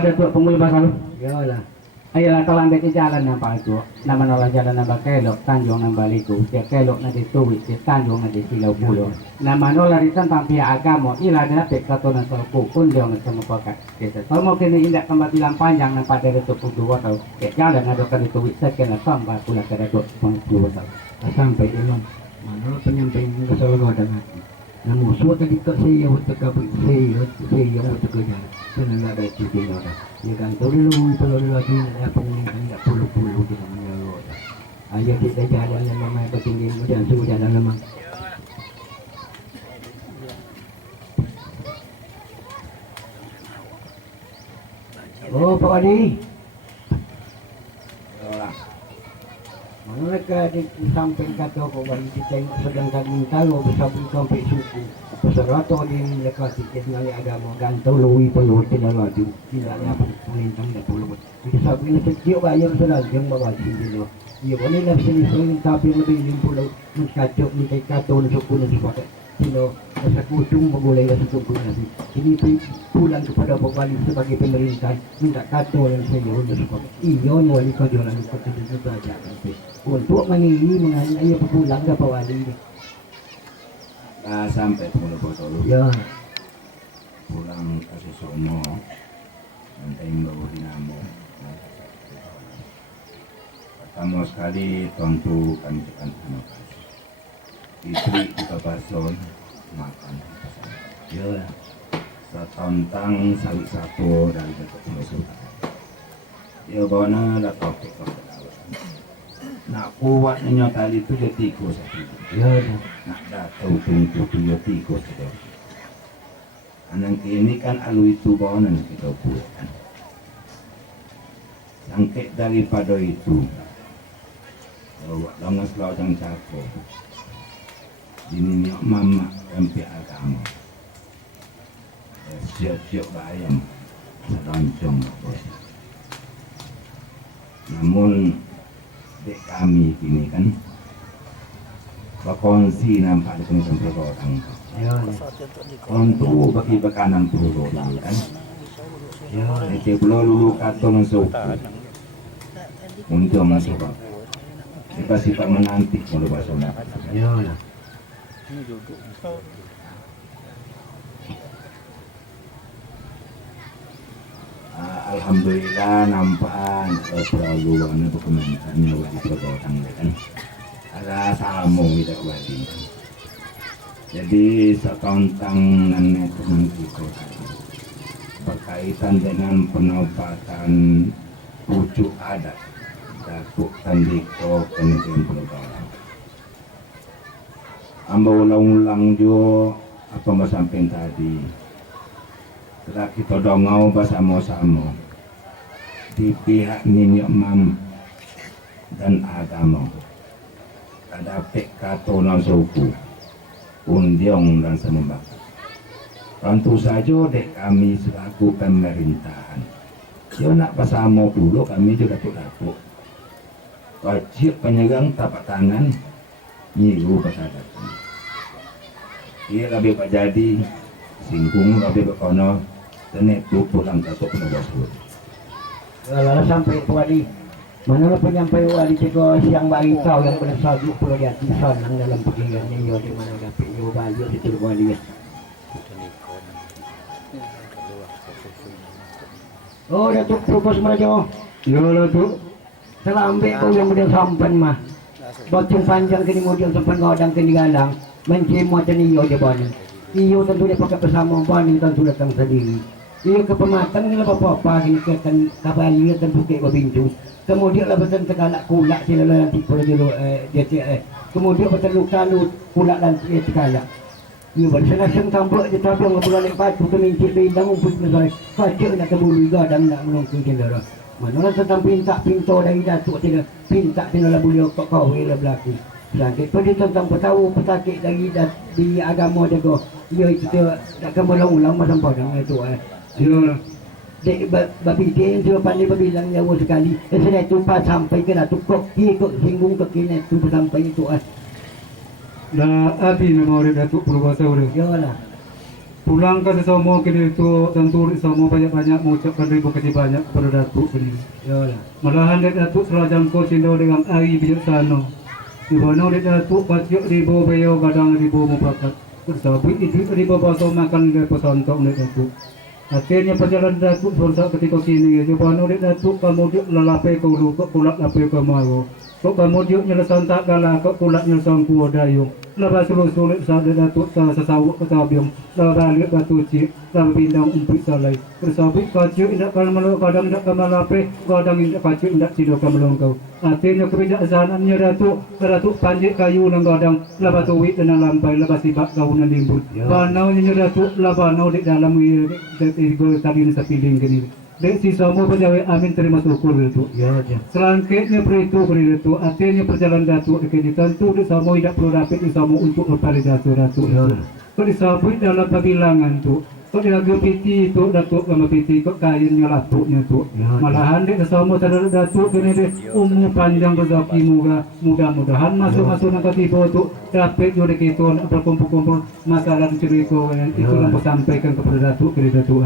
Datuk Penggulu Basal ya lah ayolah kalau ambil di jalan nampak itu nama nolah jalan nambah kelok Tanjung nambah liku dia kelok nanti tuwik dia Tanjung nanti Silau Pulau nama nolah di tentang pihak agama ilah dapik katunan suku pun dia masih mempakat kita semua kini indak tambah bilang panjang nampak dari Datuk Penggulu Basal jalan ada kan itu sekian sampai pula ke Datuk Penggulu Basal sampai imam mana penyampaian kesalahan ada hati namun suatu tadi tak saya untuk kabut saya untuk kerja senang ada itu dia dah ya kan dulu lagi apa ni enggak puluh kita menyalur ayah kita jalan yang memang ketinggian dan sudah jalan memang oh Pak Adi mereka di samping kata kau bagi kita sedang kami tahu bersabun sampai suku perserato di lekas sikit ngali agama gantau lui peluh tidak laju tidak apa penintang tidak perlu jadi sabu ini kecil bayar selajang bawa sini lo iya boleh lah sini tapi lebih 50 menkacuk minta kata suku dan sepakat Tino masa kucung memulai dari tubuh Nabi. Ini pulang kepada Bapak Wali sebagai pemerintah minta kata yang saya untuk supaya iyo wali kau jualan seperti itu saja. Untuk mengiyi mengenai pulang ke Bapak Wali. Sampai pengelola botol Ya, pulang ke Susomo nanti bawa dinamo. Pertama sekali tentu kami tekan terima kasih. Istri kita pason makan ya setontang sawi satu dari bentuk musuh ya bawa ada topik nak kuatnya tali itu dia tikus ya nak datang tunggu dia tikus anang ini kan alu itu bawa kita buat sangkit daripada itu bawa langas lawan cakap ini mama sampai agama siap-siap bayam seloncong namun dek kami ini kan berkongsi nampak di tempat orang untuk bagi bekanan dulu kan itu belum lulu katong suku untuk masuk sifat menanti kalau bahasa ya alhamdulillah nampak perlaluan dokumenternya wali perbuatan kan ada sambung tidak wali jadi setontang nenek teman kita berkaitan dengan penobatan pucuk adat Datuk Tandiko Kementerian Perdagangan amba ulang-ulang jo apa mas sampai tadi setelah kita dongau bersama-sama di pihak Nini Mam dan agama ada pekatona suku undiong dan sembah tentu saja dek kami selaku pemerintahan yo nak bersama dulu kami juga tuh wajib penyegang tapak tangan nyiru pasadat iya lebih pak jadi singgung lebih bekono tenek pulang ke penobasur kalau sampai wali mana penyampai wali teko siang bagi kau yang bersalju pulau di atas sanang dalam pegangannya yo di mana dapat yo baju itu wali oh Datuk Propos Merajo Yo Datuk. selambe kau yang mudah sampan mah bacung panjang kini model sampan godang kini galang mencemot dan iyo dia bani iyo tentu dia pakai bersama bani tentu datang sendiri iyo ke pematang ni lah apa-apa kini kekan kabali tentu ke babintu kemudian lah betul tegalak kulak sila nanti pada dulu dia kemudian betul luka kulak nanti tegalak iyo bersenasang tambak dia tapi yang bulan lepas tu kemincik bidang umput mesai kacau nak kebulu gadang nak menunggu jendera mana tentang pinta dari Datuk tidak pinta tinggal beliau kau ia berlaku sakit pada tentang petahu petakik dari di agama dia dia itu tak kemelang-ulang macam padang itu Yo. dek babi dia dia pandai berbilang jauh sekali saya tu pas sampai ke Datuk kok singgung ke kini tu sampai itu Dah abi memori Datuk Purwasa udah. yalah Pulang ke sesama kini itu tentu semua banyak-banyak mengucapkan terima kasih banyak kepada Datuk ini. yalah Malahan Dek Datuk selajang kau cinta dengan Ari bijaksana. Di mana Dek Datuk baca ribu bayo kadang ribu mufakat. Bersabit itu ribu bahasa makan dari pesantren Dek Datuk. Akhirnya perjalanan Datuk berusaha ketika kini. Di mana Dek Datuk kemudian lelapai kau lu, kau kulak lapai kau malu. Kau kemudian nyelesan tak galah, kau kulak nyelesan kuah dayung. Lepas sulit saat Dek Datuk sesawuk ketabiung. Lepas balik batu cik, lepas pindang umpit salai. Bersabit kacau indak kalau kadang indak kamalapai, kadang indak kacau indak cido kamalongkau. Akhirnya kebijaksanaannya Datuk panjik kayu nang kadang lepas tuwit dan lampai lepas sibak kau nan limbut. Banaunya Datuk lepas banau di dalam tadi ni sepiling gini. Dek si semua pegawai amin terima syukur Datuk. ya Selangkitnya perintah beri Datuk. Artinya perjalanan Datuk ini tentu di semua tidak perlu dapat di semua untuk berpaling Datuk. Kalau disabut dalam perbilangan tu, kok dilagu piti tu datuk sama piti kok kainnya lapuknya tu malahan dek sama saudara datuk kini dek umur panjang rezeki mudah-mudahan masuk nak tiba tu dapat jodoh kita nak berkumpul-kumpul masalah cerita itu yang aku sampaikan kepada datuk kini datuk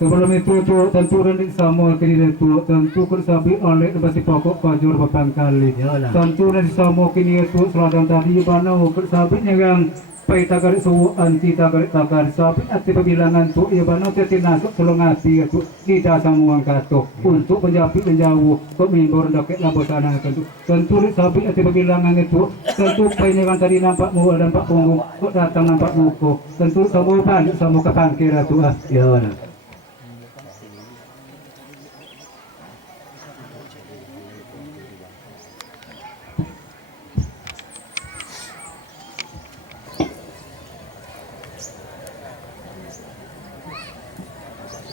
Sebelum itu tu tentu rendik sama kini tu tentu kersabi oleh basi pokok kajur papang kali. Tentu rendik sama kini tu seladang tadi mana kersabinya yang pai tagarik suhu anti tagarik sabi ati perbilangan tu ia mana tiati nasuk tolong hati tu kita samuang kato untuk penjapi penjauh kok mimbor dokek labo sana tentu sabi ati perbilangan itu tentu pai yang tadi nampak mu nampak punggung kok datang nampak muko tentu semua balik semua kepangkir tu ya.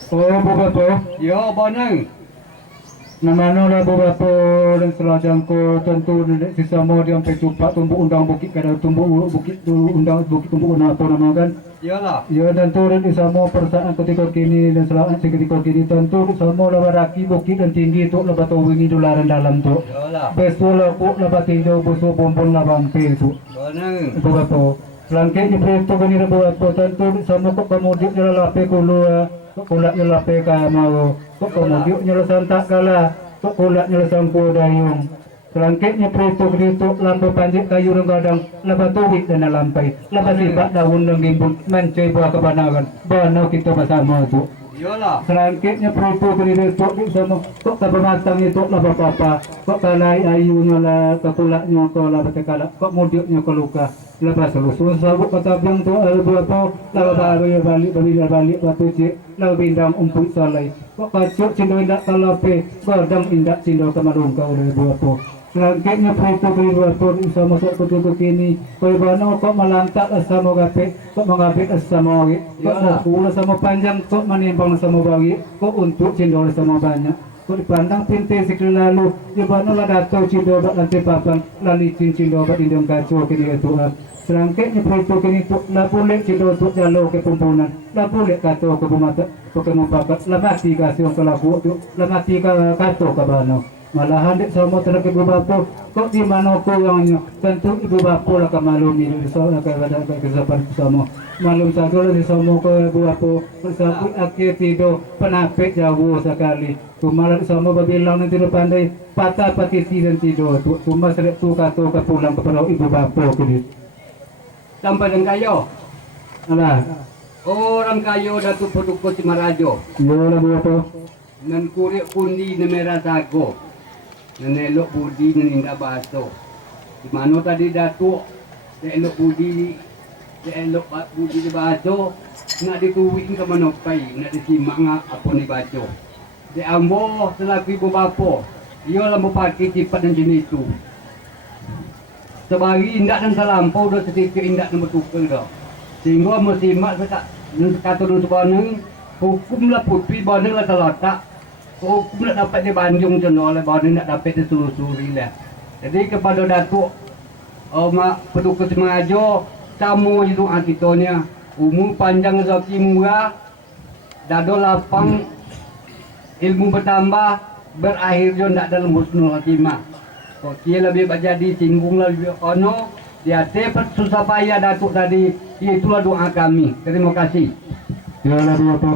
Oh, beberapa. Ya, bonang. Namanya lah beberapa dan selajangku tentu sesama dia sampai tumpak tumbuk undang bukit kada tumbuk bukit undang bukit tumbuk undang apa nama kan? Iyalah. Ya dan turun di sama perasaan ketika kini dan selain ketika kini tentu sama lebar raki bukit dan tinggi tu lebar tahu ini dolaran dalam tu. Iyalah. Besul aku lebar tinggi busuk bombol lebar ampe tu. Bonang. Beberapa. Selangkanya presto kini beberapa tentu sama kok kemudian jalan lape kulu kok kulak nyala peka mau kok kemudian nyala santak kala kok kulak nyala sampu dayung selangkitnya preto krito lampu panjik kayu renggadang lepas tuwik dan lampai lepas sifat daun dan gimbul mencai buah kebanagan bana kita bersama tu Iyalah. selangkitnya preto krito di sama kok kebematang itu lepas apa kok kalai ayunya lah kekulaknya kok lepas tekala kok mudiuknya ke luka lepas selusuh sabuk kata biang tu berapa lalu balik batu cik lalu bindang umpuk salai kok kacuk cindol indak kalape berdang indak cindol kemarung kau oleh berapa selangkitnya peritu beri berapa bisa masuk ke kini kau ibarat kok melantak sama gape kok mengapit sama wagi kok pula sama panjang kok menimbang sama bagi kok untuk cindol sama banyak kok dipandang pintai sekali lalu ibarat lah datau cindol bak lantai papan lali cincin dobat indong kacau kini itu selangkitnya peritu kini tu lah boleh cindol tu jalo ke pembunan lah boleh kacau ke pemata ke mumpakat lah mati kasih ke lagu tu lah mati ke kacau ke bano malahan dek sama terhadap ibu bapa kok di mana kau yang tentu ibu bapa lah ke malum ini soalnya kepada kesapan sama malum satu lah sama ke ibu bapa bersabut akhir tidur penapik jauh sekali Kumalat sama babilang nanti lu pandai patah patiti dan tidur tu cuma sedek tu kata ke pulang kepada ibu bapa kini Sampai dengan kayo. alah Orang kayo Datuk Paduka Simarajo. ya lah berapa Nan kurik pundi na merah sago. Nan elok budi nan indah baso. Di mana tadi Datuk elok budi di baso nak dituwin ke manopai nak disimak ngak apa ni baco. Di ambo selaku ibu bapa ia lah mempaki sifat dan jenis itu. Sebagi indak dan salampau dah sedikit indak dan bertukar dah. Sehingga musimat kata dulu sebanang hukumlah putri banang lah terletak. Hukum nak dapat dibanjung contoh oleh banang nak dapat disusuri lah. Jadi kepada Datuk Mak Paduka Simarajo tamu je doa kitanya umur panjang rezeki murah dado lapang ilmu bertambah berakhir jo ndak dalam husnul khatimah. Okey lebih jadi singgung lebih ono dia tepat susah payah Datuk tadi itulah doa kami. Terima kasih. ya lah berapa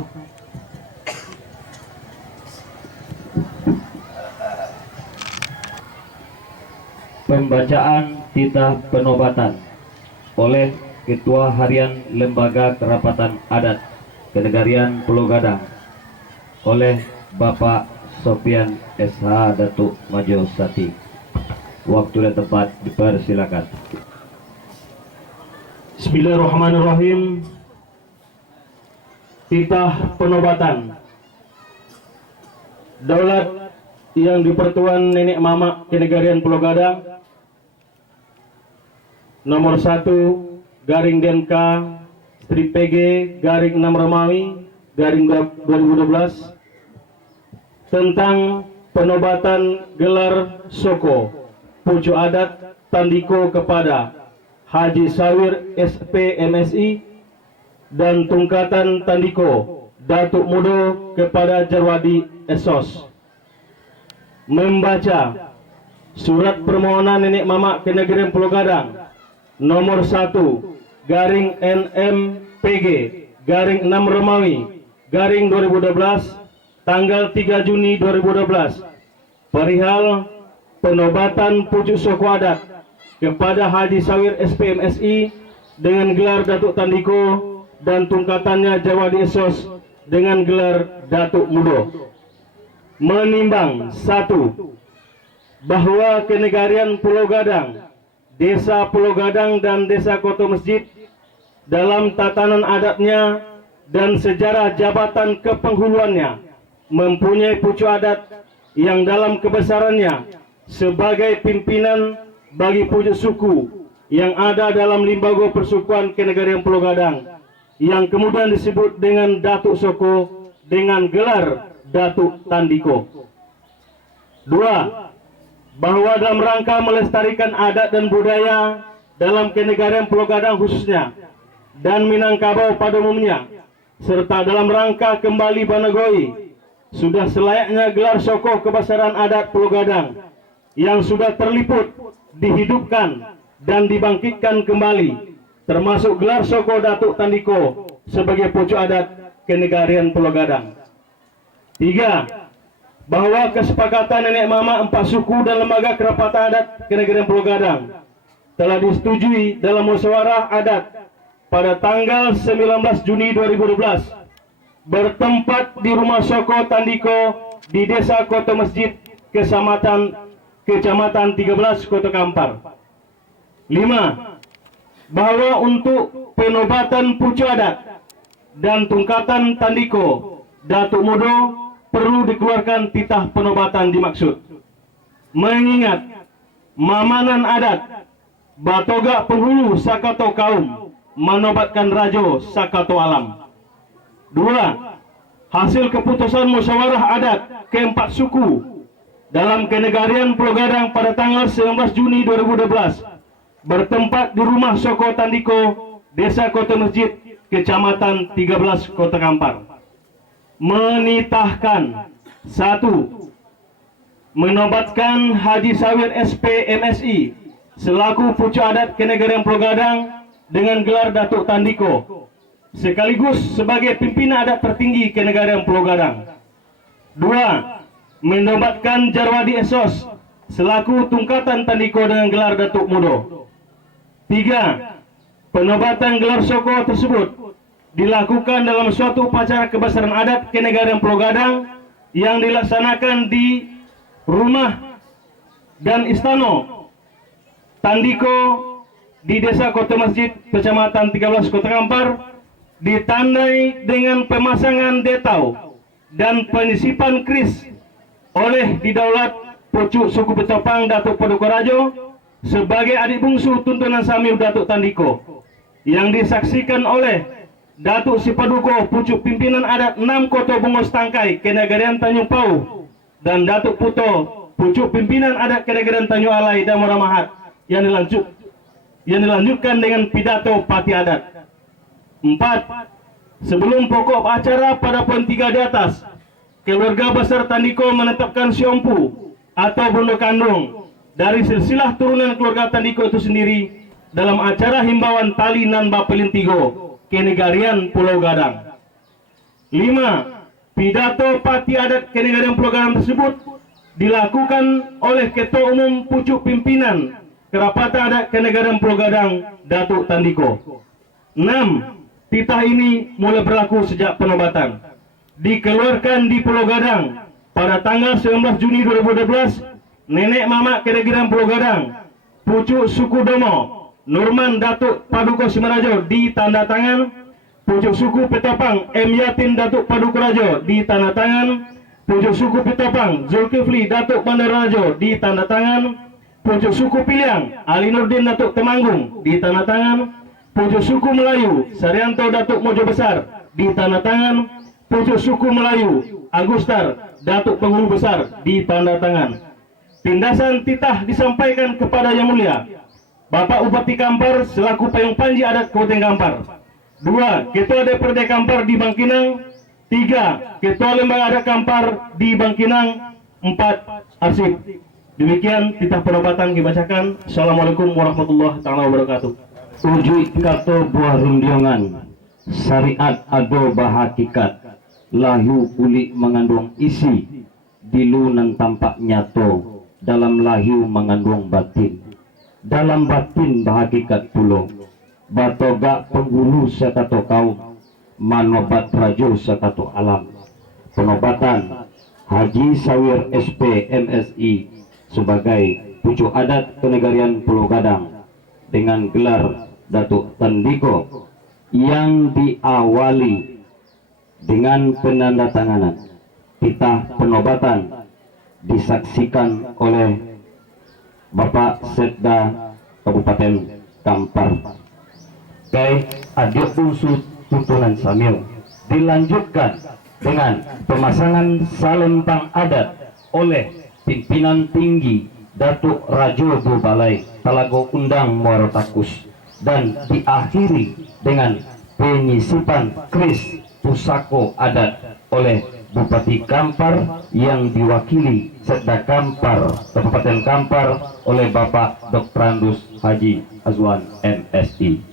Pembacaan titah penobatan oleh Ketua Harian Lembaga Kerapatan Adat Kenegarian Pulau Gadang oleh Bapak Sofian SH Datuk Majo Sati. Waktu dan tempat dipersilakan. Bismillahirrahmanirrahim. Titah penobatan. Daulat yang dipertuan Nenek Mama Kenegarian Pulau Gadang nomor 1 garing DNK strip PG garing 6 Romawi garing 2012 tentang penobatan gelar Soko Pucuk Adat Tandiko kepada Haji Sawir SP MSI dan Tungkatan Tandiko Datuk Mudo kepada Jarwadi Esos. Membaca surat permohonan nenek mamak ke Negeri Pulau Gadang nomor 1 garing NMPG garing 6 Romawi garing 2012 tanggal 3 Juni 2012 perihal penobatan pucuk suku adat kepada Haji Sawir SPMSI dengan gelar Datuk Tandiko dan tungkatannya Jarwadi Esos dengan gelar Datuk Mudo. Menimbang 1. Bahwa Kenegarian Pulau Gadang, Desa Pulau Gadang dan Desa Koto Masjid dalam tatanan adatnya dan sejarah jabatan kepenghuluannya mempunyai pucuk adat yang dalam kebesarannya sebagai pimpinan bagi pucuk suku yang ada dalam limbago persukuan Kenegarian Pulau Gadang yang kemudian disebut dengan Datuk Soko dengan gelar Datuk Tandiko. 2. Bahwa dalam rangka melestarikan adat dan budaya dalam Kenegarian Pulau Gadang khususnya dan Minangkabau pada umumnya serta dalam rangka kembali Banagoi sudah selayaknya gelar Soko kebesaran adat Pulau Gadang yang sudah terliput dihidupkan dan dibangkitkan kembali termasuk gelar Soko Datuk Tandiko sebagai pucuk adat Kenegarian Pulau Gadang. 3. Bahwa kesepakatan nenek mama 4 suku dan lembaga kerapatan adat Kenegarian Pulau Gadang telah disetujui dalam musyawarah adat pada tanggal 19 Juni 2012 bertempat di Rumah Soko Tandiko di Desa Koto Masjid, Kecamatan 13 Kota Kampar. 5. Bahwa untuk penobatan pucuk adat dan tungkatan Tandiko Datuk Mudo perlu dikeluarkan titah penobatan dimaksud. Mengingat mamanan adat Batoga penghulu Sakato kaum menobatkan Rajo Sakato alam. 2. Hasil keputusan musyawarah adat keempat suku dalam Kenegarian Pulau Gadang pada tanggal 19 Juni 2012 bertempat di Rumah Soko Tandiko, Desa Koto Masjid, Kecamatan 13 Kota Kampar. Menitahkan 1. Menobatkan Haji Sawir SP MSI selaku pucuk adat Kenegarian Pulau Gadang dengan gelar Datuk Tandiko sekaligus sebagai pimpinan adat tertinggi Kenegarian Pulau Gadang. 2. Menobatkan Jarwadi Esos selaku tungkatan Tandiko dengan gelar Datuk Mudo. 3. Penobatan gelar Soko tersebut dilakukan dalam suatu upacara kebesaran adat Kenegarian Pulau Gadang yang dilaksanakan di rumah dan istana Tandiko di Desa Koto Masjid, Kecamatan 13 Kota Kampar, ditandai dengan pemasangan detau dan penyisipan kris oleh didaulat pucuk suku Betopang Datuk Paduka Rajo sebagai adik bungsu tuntunan Samiu Datuk Tandiko yang disaksikan oleh Datuk Sipaduko pucuk pimpinan adat 6 Koto Bungos Tangkai Kenegarian Tanjung Pau dan Datuk Puto pucuk pimpinan adat Kenegarian Tanjung Alai dan Moramahat yang dilanjutkan dengan pidato pati adat. 4. Sebelum pokok acara pada poin 3 di atas, keluarga besar Tandiko menetapkan siompu atau bunda kandung dari silsilah turunan keluarga Tandiko itu sendiri dalam acara himbauan tali nan bapelintigo Kenegarian Pulau Gadang. 5. Pidato pati adat Kenegarian Pulau Gadang tersebut dilakukan oleh Ketua Umum Pucuk Pimpinan Kerapatan Adat Kenegarian Pulau Gadang Datuk Tandiko. 6. Titah ini mulai berlaku sejak penobatan. Dikeluarkan di Pulau Gadang pada tanggal 19 Juni 2012, nenek mamak Kenegarian Pulau Gadang, pucuk suku Domo, Nurman Datuk Paduka Simarajo di tanda tangan, pucuk suku Petopang M Yatin Datuk Paduka Rajo di tanda tangan, pucuk suku Petopang Zulkifli Datuk Bandarajo di tanda tangan, pucuk suku Piliang Ali Nurdin Datuk Temanggung di tanda tangan, pucuk suku Melayu Saryanto Datuk Mojo Besar di tanda tangan, pucuk suku Melayu Agustar Datuk Penghulu Besar di tanda tangan. Pindasan titah disampaikan kepada Yang Mulia Bapak Bupati Kampar selaku payung panji adat Kabupaten Kampar. 2. Ketua DPRD Kampar di Bangkinang. 3. Ketua Lembaga Adat Kampar di Bangkinang. 4. Arsip. Demikian titah penobatan dibacakan. Assalamualaikum warahmatullahi wabarakatuh. Uji kato buah rundiongan, syariat ado bahakikat, lahyu kulit mengandung isi, dilunan tampak nyato, dalam lahyu mengandung batin, dalam batin bahakikat pulo, batoga penghulu sekato kaum, manobat rajo sekato alam. Penobatan Haji Sawir SP MSI sebagai pucuk adat Kenegarian Pulau Gadang dengan gelar Datuk Tandiko yang diawali dengan penandatanganan titah penobatan disaksikan oleh Bapak Setda Kabupaten Kampar. Baik, adik unsur tuntunan Samil dilanjutkan dengan pemasangan salempang adat oleh pimpinan tinggi Datuk Rajo Balai Talago Undang Muaro Takus dan diakhiri dengan penyisipan kris pusako adat oleh Bupati Kampar yang diwakili Setda Kampar Kabupaten Kampar oleh Bapak Dr. Andus Haji Azwan MSI.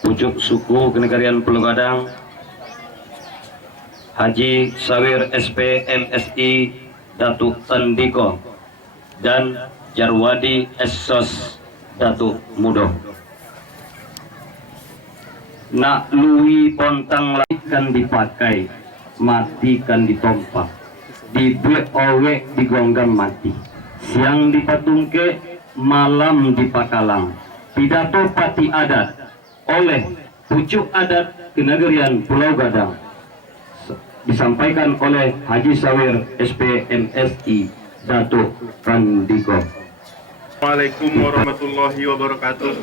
pucuk suku Kenegarian Pulau Gadang, Haji Sawir SP MSI Datuk Tandiko, dan Jarwadi Esos Datuk Mudo. Nak lui pontang kan dipakai, mati kan ditompak, dibuat owek digonggam mati, siang dipatungke, malam dipakalang. Pidato Pati Adat oleh pucuk adat Kenegarian Pulau Gadang disampaikan oleh Haji Sawir SP MSI Datuk Tandiko. Assalamualaikum warahmatullahi wabarakatuh.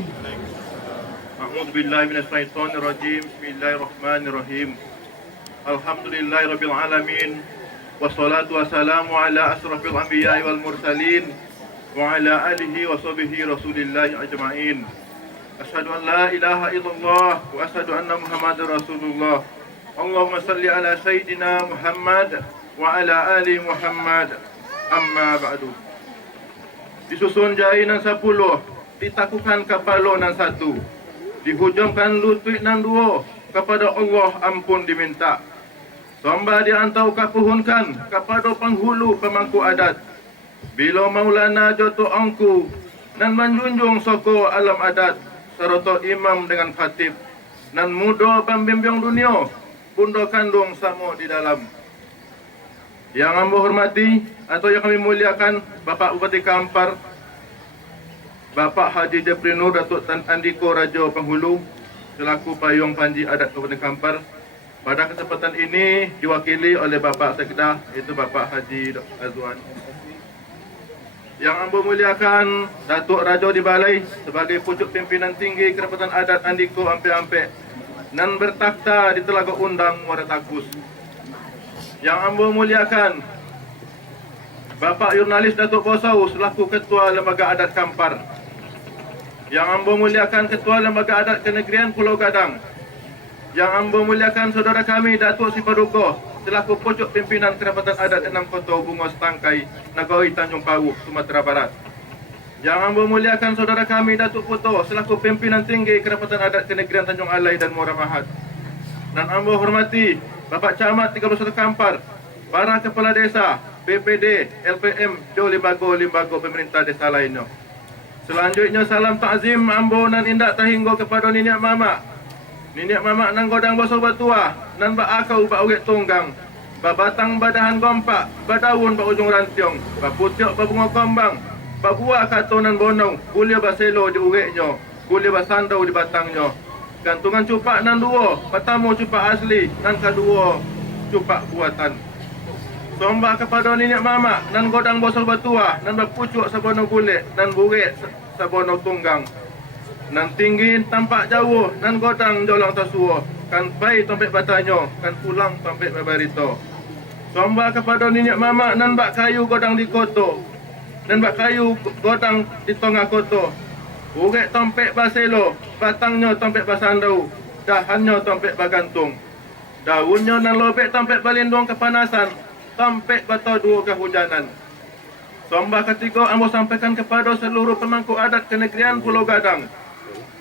A'udzu billahi minasyaitonir rajim. Bismillahirrahmanirrahim. Alhamdulillahirabbil alamin. Wassalatu wassalamu ala asrafil anbiya'i wal mursalin wa ala alihi wa sahbihi rasulillahi ajma'in. Asyhadu an la ilaha illallah wa asyhadu anna Muhammadar Rasulullah. Allahumma salli ala sayyidina Muhammad wa ala ali Muhammad. Amma ba'du. Disusun jai nan 10, ditakukan kapalo nan 1, dihujamkan lutut nan 2, kepada Allah ampun diminta. Samba diantau kapuhunkan kepada penghulu pemangku adat. Bila Maulana joto angku nan menjunjung soko alam adat, serta imam dengan khatib, nan muda pembimbing dunia, bunda kandung sama di dalam. Yang ambo hormati atau yang kami muliakan Bapak Bupati Kampar, Bapak Haji Jepri Nur Datuk Tan Andiko Raja Penghulu selaku payung panji adat Kabupaten Kampar. Pada kesempatan ini diwakili oleh Bapak Sekda, iaitu Bapak Haji Azwan. Yang ambo muliakan Datuk Raja di Balai sebagai pucuk pimpinan tinggi Kerapatan Adat Andiko Ampe-Ampe nan bertakhta di Telaga Undang Muara Takus. Yang ambo muliakan Bapak Jurnalis Datuk Bosau selaku Ketua Lembaga Adat Kampar. Yang ambo muliakan Ketua Lembaga Adat Kenegarian Pulau Gadang. Yang ambo muliakan saudara kami Datuk Sipaduko selaku pucuk pimpinan Kerapatan Adat Enam Koto Bunga Setangkai, Nagoi Tanjung Pawu, Sumatera Barat. Yang ambo muliakan saudara kami Datuk Puto selaku pimpinan tinggi Kerapatan Adat Kenegarian Tanjung Alai dan Muara Mahat. Dan ambo hormati Bapak Camat 31 Kampar, para kepala desa, BPD, LPM, Jo Limbago pemerintah desa lainnya. Selanjutnya salam takzim ambo nan indak tahinggo kepada Niniak Mama. Niniak Mama nan godang bosok batua, nan ba akau ba uget tunggang, ba batang badahan gompak, ba daun ba ujung rantiong, ba putiok ba bunga kombang, ba buah katonan bonong, kulia ba selo di ugetnya, kulia ba sandau di batangnya. Gantungan cupak nan 2, pertama cupak asli, nan kedua cupak buatan. Somba kepada Niniak Mama nan godang bosok batua, nan ba pucuk sabono kulit, nan buret sabono tunggang. Nan tinggi tampak jauh, nan godang jolang tasua, kan pai tompek batanyo, kan pulang tompek babarito. Somba kepada Niniak Mama nan bak kayu godang di koto, nan bak kayu godang di tengah koto. Uret tompek baselo, batangnya tompek basandau, dahannya tompek bagantung. Daunnya nan lobek tompek balindung kepanasan, tompek bato dua kehujanan. Somba ketiga ambo sampaikan kepada seluruh pemangku adat Kenegarian Pulau Gadang.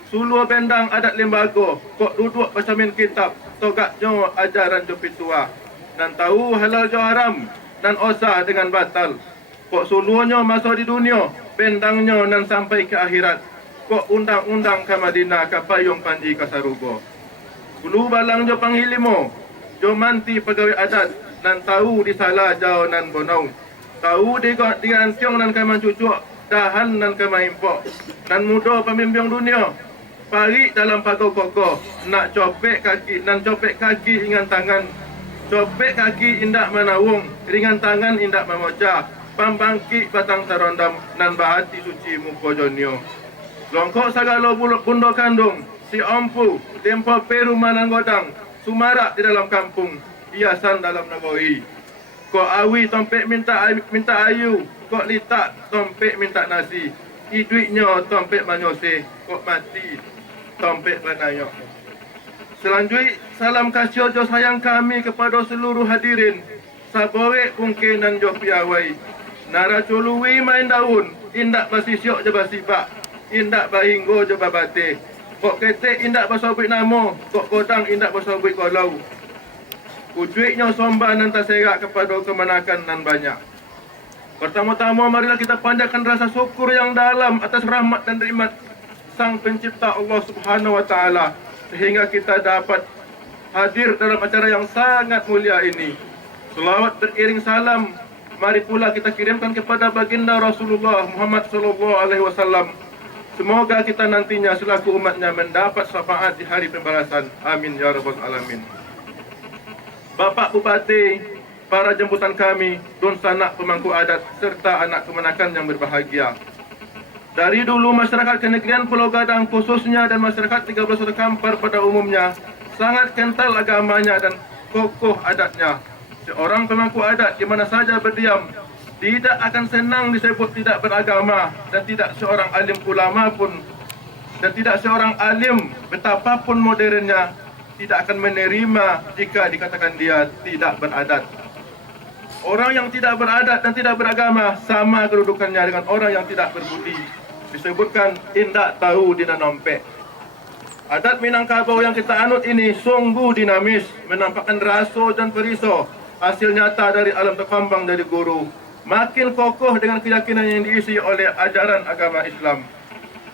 Suluh bendang adat limbago, kok duduk bersamin kitab, togaknya ajaran jopi tua. Dan tahu halal jo haram, dan osah dengan batal. Kok suluhnya masuk di dunia, bendangnya nan sampai ke akhirat. Kok undang-undang ke Madinah, ke payung panji ke Sarugo. Kulu balang jo panghilimo, jo manti pegawai adat, nan tahu disalah jauh nan bonau. Tahu di antiong nan kaman cucuk, dahan nan kaman impok. Nan muda pemimpin dunia, pari dalam pagar kokoh, nak copek kaki, nan copek kaki ringan tangan. Copek kaki indak menawung, ringan tangan indak memocah. Pambangkit batang terondam, nan bahati suci muko jonio. Longkok sagala bundo kandung, si ompu, tempo peru manang godang, sumarak di dalam kampung, hiasan dalam negeri. Kok awi tompek minta ayu, kok litak tompek minta nasi. Iduitnya tompek manyose, kok mati tompek banayok. Selanjutnya salam kasih jo sayang kami kepada seluruh hadirin. Sabore mungkinan jo piawai. Nara cului main daun, indak basisiok je basibak, indak bahinggo je babate. Kok ketek indak bersobit nama, kok kodang indak bersobit kolau. Ujuiknya sombah nan terserak kepada kemenakan nan banyak. Pertama-tama marilah kita panjatkan rasa syukur yang dalam atas rahmat dan nikmat Sang Pencipta Allah Subhanahu wa taala sehingga kita dapat hadir dalam acara yang sangat mulia ini. Selawat beriring salam mari pula kita kirimkan kepada baginda Rasulullah Muhammad sallallahu alaihi wasallam. Semoga kita nantinya selaku umatnya mendapat syafaat di hari pembalasan. Amin ya rabbal alamin. Bapak Bupati, para jemputan kami, Dun Sanak pemangku adat serta anak kemenakan yang berbahagia. Dari dulu masyarakat Kenegrian Pulau Gadang khususnya dan masyarakat 31 Kampar pada umumnya sangat kental agamanya dan kokoh adatnya. Seorang pemangku adat di mana saja berdiam tidak akan senang disebut tidak beragama dan tidak seorang alim ulama pun dan tidak seorang alim betapapun modernnya tidak akan menerima jika dikatakan dia tidak beradat. Orang yang tidak beradat dan tidak beragama sama kedudukannya dengan orang yang tidak berbudi. Disebutkan indak tahu dina nompek. Adat Minangkabau yang kita anut ini sungguh dinamis, menampakkan rasa dan perisau, hasil nyata dari alam terkembang dari guru. Makin kokoh dengan keyakinan yang diisi oleh ajaran agama Islam.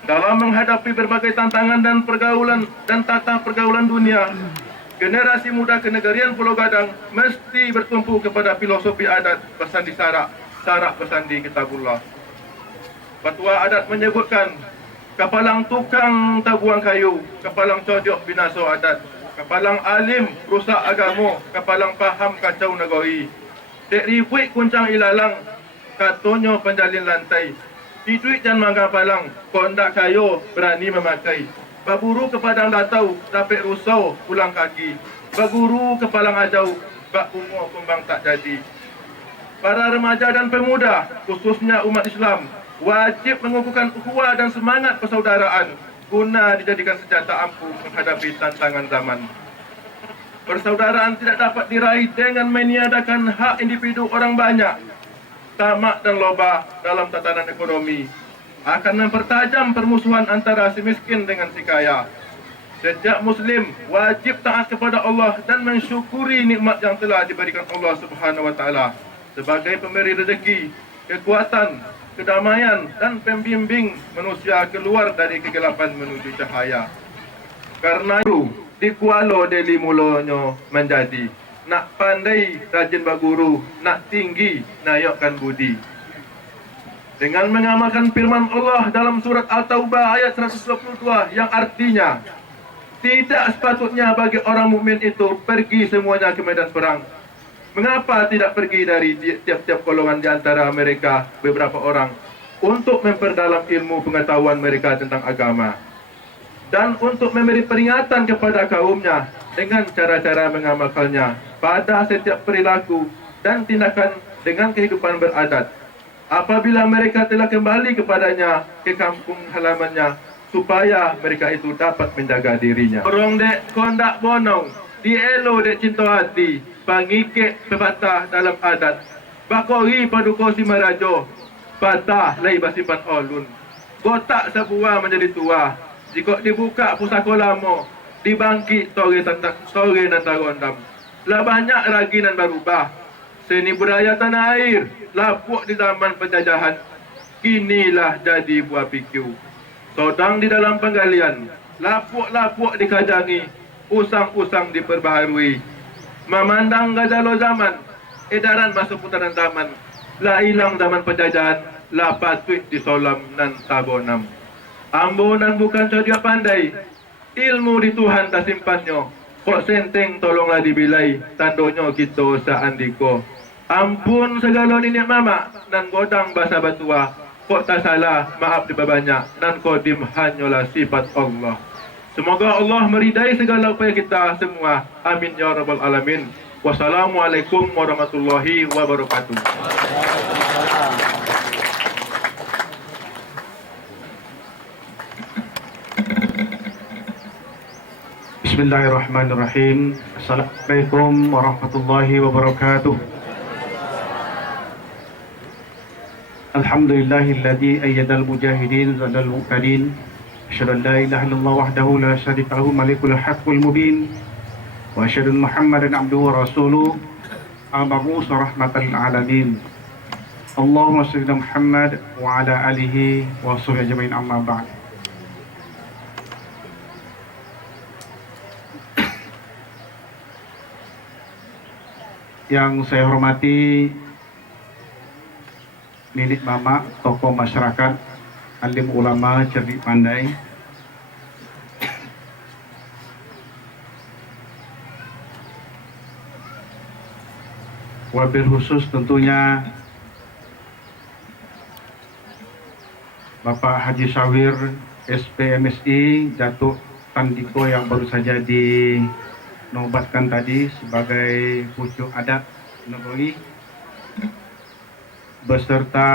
Dalam menghadapi berbagai tantangan dan pergaulan dan tata pergaulan dunia, generasi muda Kenegarian Pulau Gadang mesti bertumpu kepada filosofi adat bersandi sarak, sarak bersandi kitabullah. Fatwa adat menyebutkan, kapalang tukang tabuang kayu, kapalang cojok binaso adat, kapalang alim rusak agama, kapalang paham kacau negeri. Dek ribuik kuncang ilalang, katonyo penjalin lantai. Hidup dan mangga palang, kondak kayo berani memakai. Baburu ke padang datau, dapat rusau pulang kaki. Baguru ke palang ajau, bak umur kembang tak jadi. Para remaja dan pemuda, khususnya umat Islam, wajib mengukuhkan ukhuwah dan semangat persaudaraan guna dijadikan senjata ampuh menghadapi tantangan zaman. Persaudaraan tidak dapat diraih dengan meniadakan hak individu orang banyak. Tamak dan loba dalam tatanan ekonomi akan mempertajam permusuhan antara si miskin dengan si kaya. Setiap Muslim wajib taat kepada Allah dan mensyukuri nikmat yang telah diberikan Allah Subhanahu wa taala sebagai pemberi rezeki, kekuatan, kedamaian dan pembimbing manusia keluar dari kegelapan menuju cahaya. Karena itu di kualo deli mulonyo menjadi nak pandai rajin baguru, nak tinggi nayokkan budi. Dengan mengamalkan firman Allah dalam surat At-Taubah ayat 122 yang artinya tidak sepatutnya bagi orang mukmin itu pergi semuanya ke medan perang. Mengapa tidak pergi dari tiap-tiap golongan di antara mereka beberapa orang untuk memperdalam ilmu pengetahuan mereka tentang agama dan untuk memberi peringatan kepada kaumnya dengan cara-cara mengamalkannya pada setiap perilaku dan tindakan dengan kehidupan beradat. Apabila mereka telah kembali kepadanya ke kampung halamannya, supaya mereka itu dapat menjaga dirinya. Orang dek kondak bonong, dielo dek cinta hati, pangikik pepatah dalam adat. Bakori paduko si marajo, patah lai basipan olun. Gotak sebuah menjadi tua, jika dibuka pusaka lama, dibangkit sore nan tarondam. Lah banyak lagi nan berubah. Seni budaya tanah air lapuk di zaman penjajahan, kinilah jadi buah PQ. Sodang di dalam penggalian, lapuk-lapuk dikajangi, usang-usang diperbaharui. Memandang gajalo zaman, edaran masuk putaran zaman. Lah hilang zaman penjajahan, lah patut disolam nan tabonam. Ambunan bukan saja pandai, ilmu di Tuhan tak simpannya. Kok senteng tolonglah dibilai, tandonyo kita saandiko. Ampun segala nenek mama, nan godang bahasa batua. Kok tak salah, maaf dibanyak, nan kodim hanyalah sifat Allah. Semoga Allah meridai segala upaya kita semua. Amin ya rabbal alamin. Wassalamualaikum warahmatullahi wabarakatuh. Bismillahirrahmanirrahim. Assalamualaikum warahmatullahi wabarakatuh. Alhamdulillahilladzi ayyadal mujahidin zadal muqtadin Asyhadu an la ilaha illallah wahdahu la syarika lahu malikul haqqul mubin. Wa asyhadu anna Muhammadan abduhu wa rasuluh al-mab'us rahmatan lil alamin. Allahumma shalli ala Muhammad wa ala alihi wa sahbihi ajma'in, amma ba'd. Yang saya hormati Nenek Mama, tokoh masyarakat, alim ulama, cerdik pandai, wabil khusus tentunya Bapak Haji Sawir SPMSI Datuk Tandiko yang baru saja dinobatkan tadi sebagai pucuk adat negeri, beserta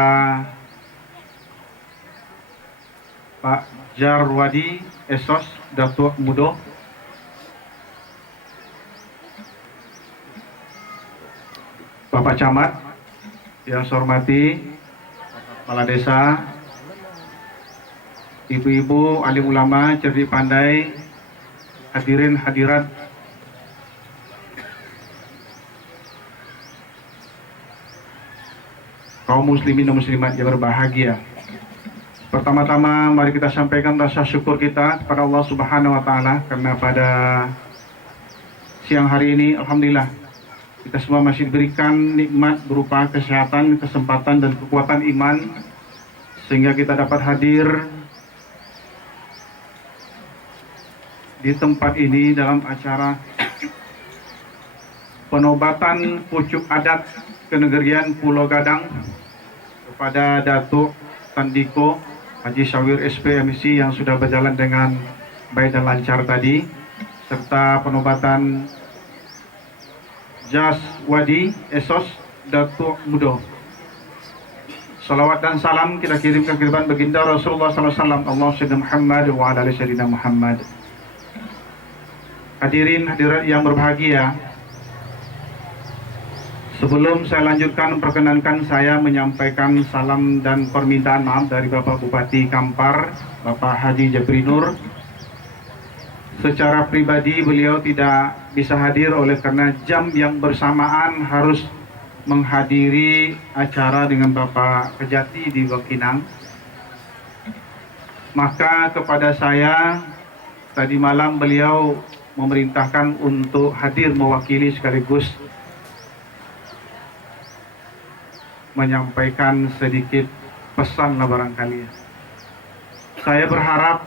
Pak Jarwadi Esos Datuk Mudo, Bapak Camat yang saya hormati, Kepala Desa, ibu-ibu, alim ulama, cerdik pandai, hadirin hadirat, kaum muslimin dan muslimat yang berbahagia. Pertama-tama mari kita sampaikan rasa syukur kita kepada Allah Subhanahu wa taala karena pada siang hari ini alhamdulillah kita semua masih diberikan nikmat berupa kesehatan, kesempatan dan kekuatan iman sehingga kita dapat hadir di tempat ini dalam acara penobatan pucuk adat Kenegarian Pulau Gadang kepada Datuk Tandiko Haji Sawir SPMSI yang sudah berjalan dengan baik dan lancar tadi, serta penobatan Jaswadi Esos Datuk Mudo. Salawat dan salam kita kirimkan ke depan baginda Rasulullah SAW. Allah Sayyidina Muhammad wa ala ali Sayyidina Muhammad. Hadirin hadirat yang berbahagia, sebelum saya lanjutkan, perkenankan saya menyampaikan salam dan permintaan maaf dari Bapak Bupati Kampar, Bapak Haji Jabri Nur. Secara pribadi beliau tidak bisa hadir oleh karena jam yang bersamaan harus menghadiri acara dengan Bapak Kejati di Wakinang. Maka kepada saya tadi malam beliau memerintahkan untuk hadir mewakili sekaligus menyampaikan sedikit pesan lah barangkali. Saya berharap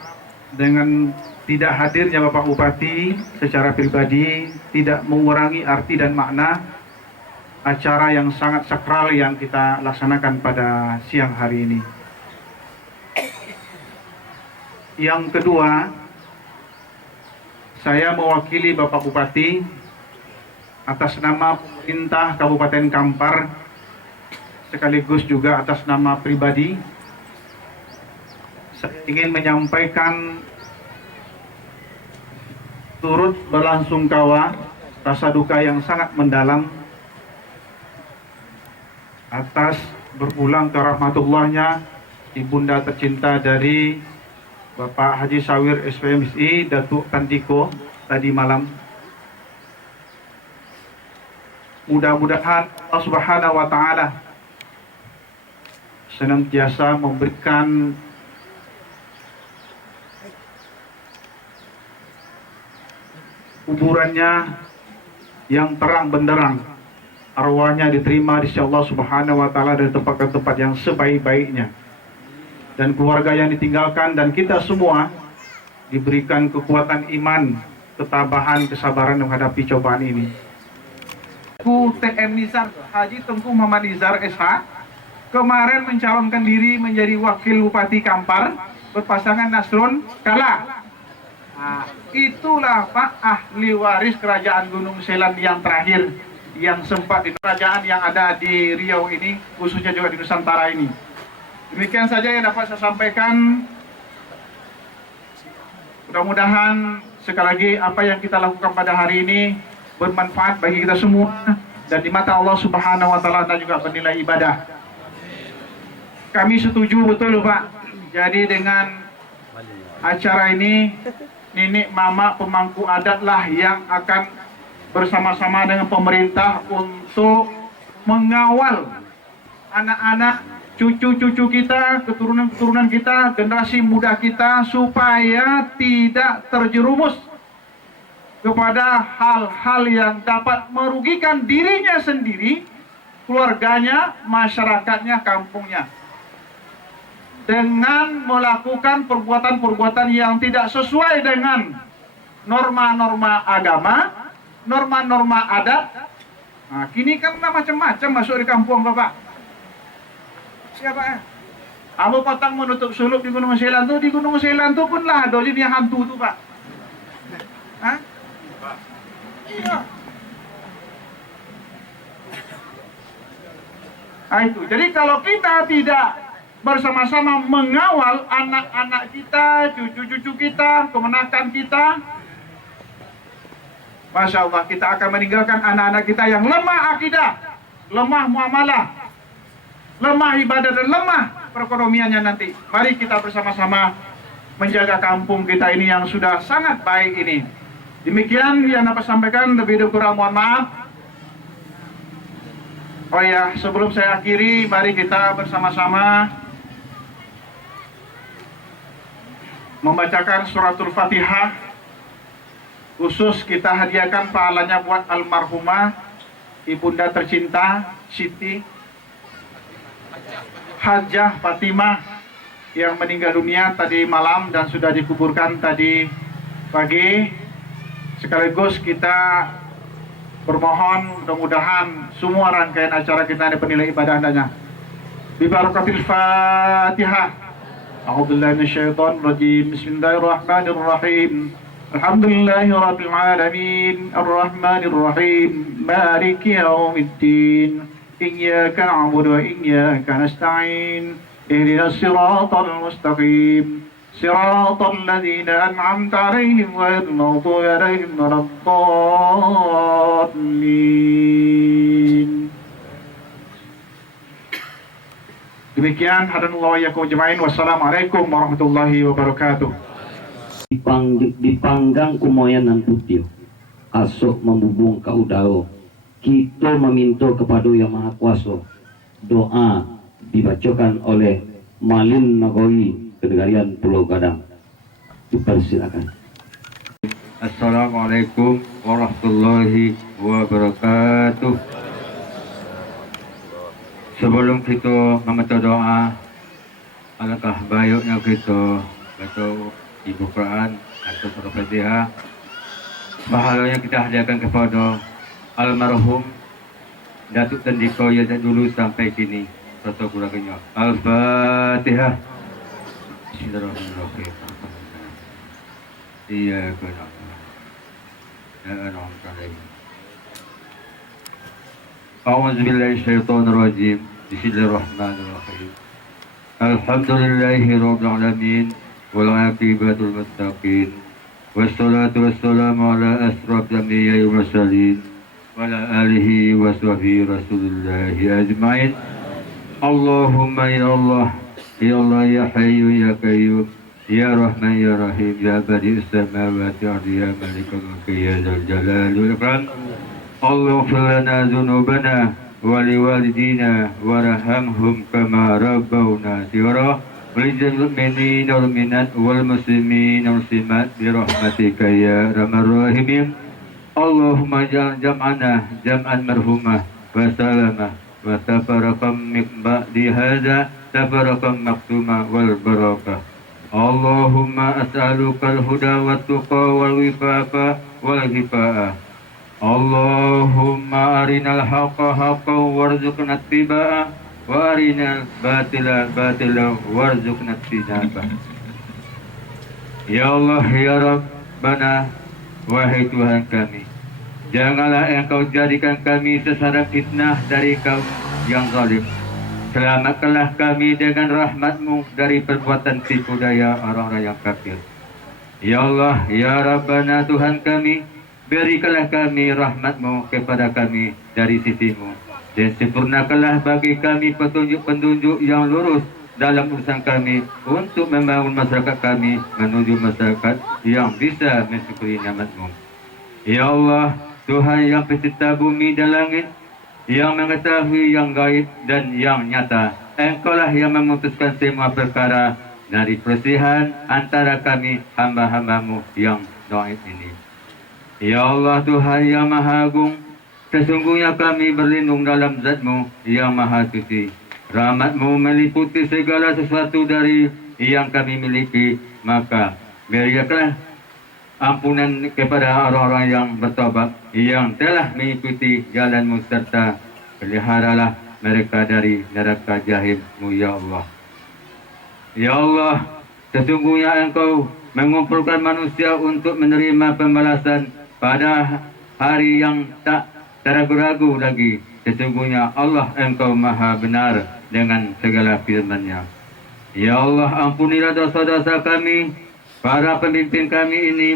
dengan tidak hadirnya Bapak Bupati secara pribadi tidak mengurangi arti dan makna acara yang sangat sakral yang kita laksanakan pada siang hari ini. Yang kedua, saya mewakili Bapak Bupati atas nama pemerintah Kabupaten Kampar sekaligus juga atas nama pribadi. Saya ingin menyampaikan turut berlangsungkawa rasa duka yang sangat mendalam atas berpulang ke rahmatullahnya ibunda tercinta dari Bapak Haji Sawir SPMSI Datuk Tandiko tadi malam. Mudah-mudahan Allah Subhanahu wa taala senantiasa memberikan kuburannya yang terang benderang, arwahnya diterima di sisi Allah Subhanahu wa taala dari tempat-tempat yang sebaik-baiknya, dan keluarga yang ditinggalkan dan kita semua diberikan kekuatan iman, ketabahan, kesabaran menghadapi cobaan ini. Aku TM Nizar Haji Tengku Muhammad Nizar SH kemarin mencalonkan diri menjadi wakil Bupati Kampar berpasangan Nasrun Kala. Nah, itulah Pak ahli waris kerajaan Gunung Selan yang terakhir yang sempat di kerajaan yang ada di Riau ini, khususnya juga di Nusantara ini. Demikian saja yang dapat saya sampaikan. Mudah-mudahan sekali lagi apa yang kita lakukan pada hari ini bermanfaat bagi kita semua dan di mata Allah Subhanahu wa taala dan juga bernilai ibadah. Kami setuju betul Pak. Jadi dengan acara ini nenek mama pemangku adat lah yang akan bersama-sama dengan pemerintah untuk mengawal anak-anak, cucu-cucu kita, keturunan-keturunan kita, generasi muda kita supaya tidak terjerumus kepada hal-hal yang dapat merugikan dirinya sendiri, keluarganya, masyarakatnya, kampungnya, dengan melakukan perbuatan-perbuatan yang tidak sesuai dengan norma-norma agama, norma-norma adat. Nah, kini kan macam-macam masuk di kampung Bapak. Siapa ya? Kamu potang menutup suluk di Gunung Selan tuh, pun lah ada jadi hantu tuh Pak. Hah? Iya. Nah, itu. Jadi kalau kita tidak bersama-sama mengawal anak-anak kita, cucu-cucu kita, kemenakan kita, Masya Allah, kita akan meninggalkan anak-anak kita yang lemah akidah, lemah muamalah, lemah ibadah, dan lemah perekonomiannya nanti. Mari kita bersama-sama menjaga kampung kita ini yang sudah sangat baik ini. Demikian yang dapat sampaikan, lebih kurang mohon maaf. Oh ya, sebelum saya akhiri, mari kita bersama-sama membacakan suratul Fatihah. Khusus kita hadiahkan pahalanya buat almarhumah ibunda tercinta Siti Hajah Fatimah yang meninggal dunia tadi malam dan sudah dikuburkan tadi pagi. Sekaligus kita bermohon mudah-mudahan semua rangkaian acara kita ada penilai ibadah adanya. Bibarakatil Fatihah. A'udzubillahi minasyaitonir rajim. Bismillahirrahmanirrahim. Alhamdulillahirabbil alamin. Arrahmanir rahim. Maliki yaumiddin. Iyyaka na'budu wa iyyaka nasta'in. Ihdinas siratal mustaqim. صراط الذين أنعمت عليهم غير المغضوب عليهم ولا الضالين. Demikian hadanallahu wa iyyakum ajmain. Wassalamualaikum warahmatullahi wabarakatuh. Dipanggang kumoyanan putih asok membubung kaudao, kita meminta kepada Yang Maha Kuasa. Doa dibacakan oleh Malin Nagowi Kedegarian Pulau Gadang. Dipersilakan. Assalamualaikum warahmatullahi wabarakatuh. Sebelum kita membaca doa, alangkah baiknya kita baca Ibu Quran atau Surah Fatihah. Pahalanya kita hadiahkan kepada almarhum Datuk Tandiko yang dulu sampai kini. Rasa kurangnya. Al-Fatihah. Bismillahirrahmanirrahim. Iyyaka na'budu wa iyyaka nasta'in. A'udzu billahi syaitonir rajim. Bismillahirrahmanirrahim. Alhamdulillahi rabbil alamin wal 'aqibatul muttaqin. Wassalatu wassalamu ala asrofil anbiya'i wal mursalin wa ala alihi wa sahbihi rasulillahi ajmain. Allahumma ya Allah, ya Allah, ya Hayyu ya Qayyum, ya Rahman ya Rahim, ya Badi'us samawati wal ardi, ya Malikul mulki, ya Dzal Jalali wal Ikram. Allahumma ighfir lana dzunubana wa liwalidina warhamhum kama rabbawna shighara. Walil mu'minina wal mu'minat wal muslimina wal muslimat bi rahmatika ya arhamar rahimin. Allahumma ja'al jam'ana jam'an marhumah wa salamah wa tafarraqam min ba'di hadza tafarraqam maktuma wal barakah. Allahumma as'aluka al-huda wat tuqa wal wifaqa wal hifa'ah. Allahumma arinal haqqa haqqan warzuqna ittiba'ah wa arinal batila batilan warzuqna ijtinabah. Ya Allah ya Rabbana, wahai Tuhan kami, janganlah Engkau jadikan kami sasaran fitnah dari kaum yang zalim. Selamatkanlah kami dengan rahmat-Mu dari perbuatan tipu daya orang-orang yang kafir. Ya Allah, ya Rabbana, Tuhan kami, berikanlah kami rahmat-Mu kepada kami dari sisi-Mu, dan sempurnakanlah bagi kami petunjuk-petunjuk yang lurus dalam urusan kami untuk membangun masyarakat kami menuju masyarakat yang bisa mensyukuri nikmat-Mu. Ya Allah, Tuhan yang pencipta bumi dan langit, yang mengetahui yang gaib dan yang nyata, Engkaulah yang memutuskan semua perkara dari perselisihan antara kami hamba-hamba-Mu yang dhaif ini. Ya Allah, Tuhan yang Maha Agung, sesungguhnya kami berlindung dalam Zat-Mu yang Maha Suci. Rahmat-Mu meliputi segala sesuatu dari yang kami miliki, maka berikanlah ampunan kepada orang-orang yang bertobat, yang telah mengikuti jalan-Mu, serta peliharalah mereka dari neraka jahim-Mu, ya Allah. Ya Allah, sesungguhnya Engkau mengumpulkan manusia untuk menerima pembalasan pada hari yang tak ragu-ragu lagi. Sesungguhnya Allah Engkau Maha benar dengan segala firman-Nya. Ya Allah, ampunilah dosa-dosa kami, para pemimpin kami ini,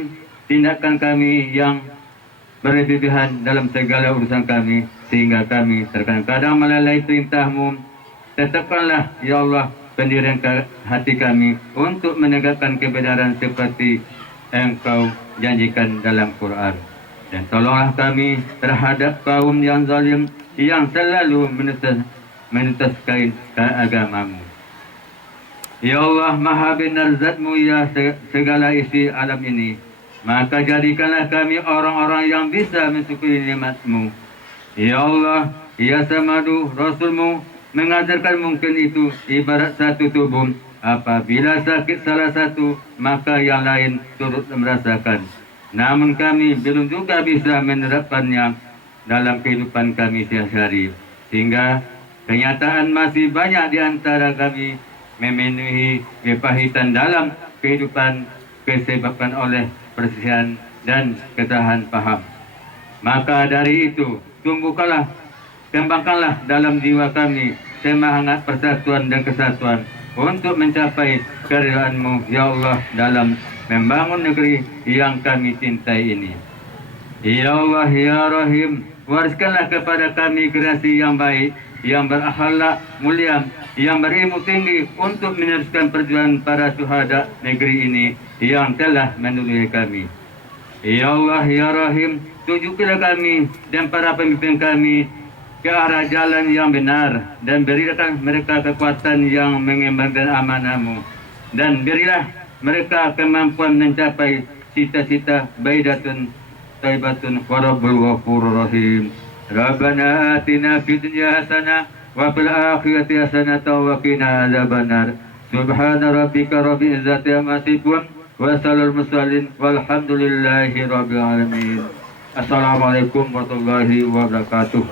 tindakan kami yang berlebihan dalam segala urusan kami, sehingga kami terkadang melalai perintah-Mu. Tetapkanlah, ya Allah, pendirian hati kami untuk menegakkan kebenaran seperti Engkau janjikan dalam Quran. Dan tolonglah kami terhadap kaum yang zalim, yang selalu menutaskan agama-Mu. Ya Allah, Maha benar Zat-Mu, ya segala isi alam ini. Maka jadikanlah kami orang-orang yang bisa mensyukuri nikmat-Mu. Ya Allah, ya Samadu, Rasul-Mu mengajarkan mungkin itu ibarat satu tubuh. Apabila sakit salah satu, maka yang lain turut merasakan. Namun kami belum juga bisa menerapkannya dalam kehidupan kami sehari-hari. Sehingga kenyataan masih banyak di antara kami memenuhi kepahitan dalam kehidupan disebabkan oleh perselisihan dan ketahan paham. Maka dari itu, tumbuhkanlah, kembangkanlah dalam jiwa kami semangat persatuan dan kesatuan untuk mencapai keridhaan-Mu, ya Allah, dalam membangun negeri yang kami cintai ini. Ya Allah, ya Rahim, wariskanlah kepada kami generasi yang baik, yang berakhlak mulia, yang berilmu tinggi untuk meneruskan perjuangan para syuhada negeri ini yang telah menolong kami. Ya Allah, ya Rahim, tunjukkanlah kami dan para pemimpin kami ke arah jalan yang benar, dan berilah mereka kekuatan yang mengembangkan amanah-Mu, dan berilah mereka kemampuan mencapai cita-cita baidatun taibatun warabbul ghafurur rahim. Rabbana atina fid dunya hasanah wa fil akhirati hasanah wa qina adzabannar. Subhana rabbika rabbil izzati amma yasifun wa salamun mursalin walhamdulillahi rabbil alamin. Assalamualaikum warahmatullahi wabarakatuh.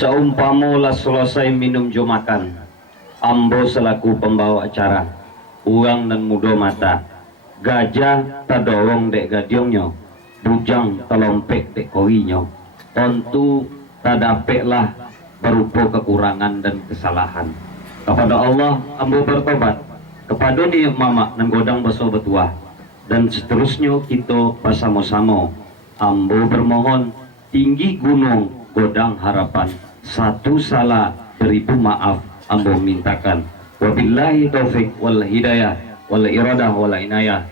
Seumpama selesai minum jo makan, ambo selaku pembawa acara, uang dan mudo mata, gajah tadorong dek gadiongnya, bujang telompek dek kowinya, tentu tadapeklah berupa kekurangan dan kesalahan. Kepada Allah ambo bertobat, kepada ni mama dan godang baso betua, dan seterusnya kita bersama-sama ambo bermohon tinggi gunung godang harapan, satu salah beribu maaf ambo mintakan. Wabillahi taufik wal hidayah wal iradah wal inayah.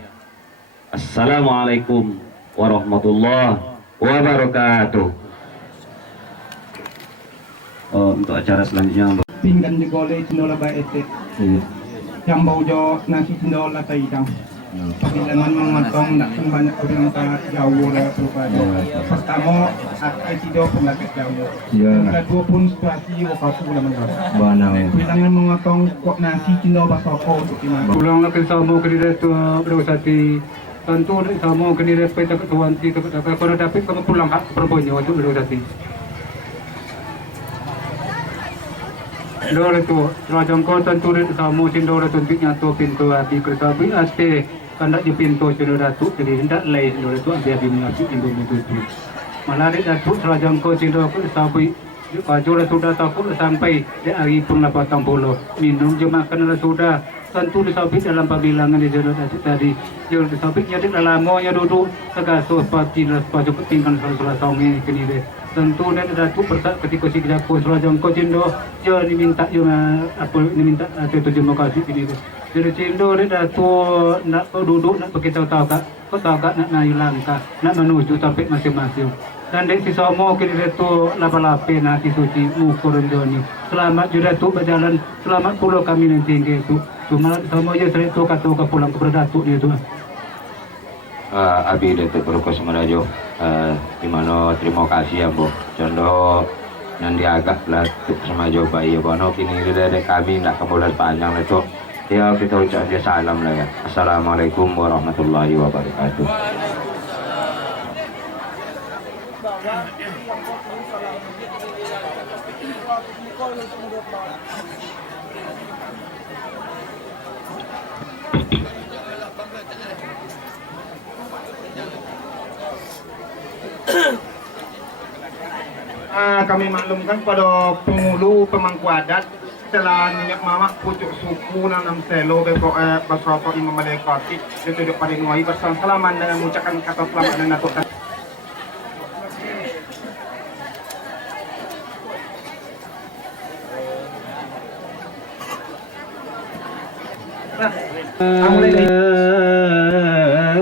Assalamualaikum warahmatullahi wabarakatuh. Untuk acara selanjutnya pinggan digole cinola ba ete yang bau jo nasi cinola taidang pagkailangan mengatong nak banyak orang tak jauh lah perubahan. Pertama, akai tido pendapat jauh. Kedua pun situasi waktu lah mendapat. Bilangan mengatong kok nasi cino basoko untuk gimana? Pulang nak sama kediri tu berusati. Tentu sama kediri peta ketuan ti kalau dapat kamu pulang hak perbonya untuk berusati. Dora tu, rajang kau tentu sama cendora tuntiknya tu pintu hati kersabi ate kandak di pintu cendora tu jadi hendak lay cendora tu ambil binasi pintu tu. Malah di datuk rajang kau cendora tu sabi Jura sudah takut sampai di hari pun 80 minum je makan sudah tentu disabit dalam pembilangan di dalam tadi. Jauh disabitnya di dalam monya duduk segasuh pati las paju ketingkan salah saumi kini deh. Tentu dan datu persak ketika si jago serajam kau cindo dia diminta juga apa diminta atau terima kasih kini deh. Jadi cindo dia datu nak duduk nak pakai tahu kak nak langkah nak menuju sampai masing-masing. Dan dari si Somo kini itu lapa-lape nanti suci ukur joni. Selamat juga tu berjalan, selamat pulau kami nanti itu. Cuma Somo aja sering tu kata pulang ke Datuk dia tu. Abi Datuk Peruko Semerajo, di mana terima kasih ya Bu. Contoh nanti agak lah Semerajo bayi bono kini dari kami nak kemudian panjang itu. Ya kita ucap dia salam lah ya. Assalamualaikum warahmatullahi wabarakatuh. Kami maklumkan kepada pengulu pemangku adat setelah minyak mamak pucuk suku nanam selo beko basroto imam malekati itu duduk pada nuai bersama salaman dengan mengucapkan kata selamat dan aturan.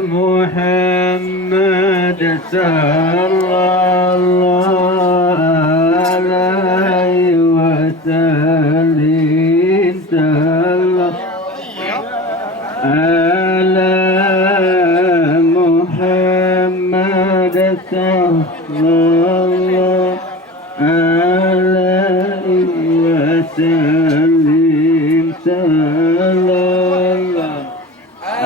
Muhammad sallallahu alaihi wasallam ala Muhammad sallallahu alaihi wasallam sallallahu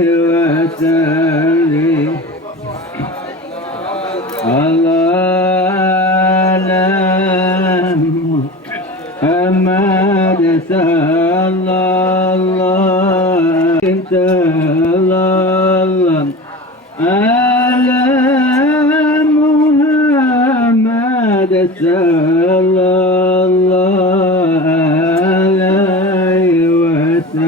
alaihi wasallam Muhammad sallallahu alaihi wasallam ala Muhammad sallallahu alaihi wasallam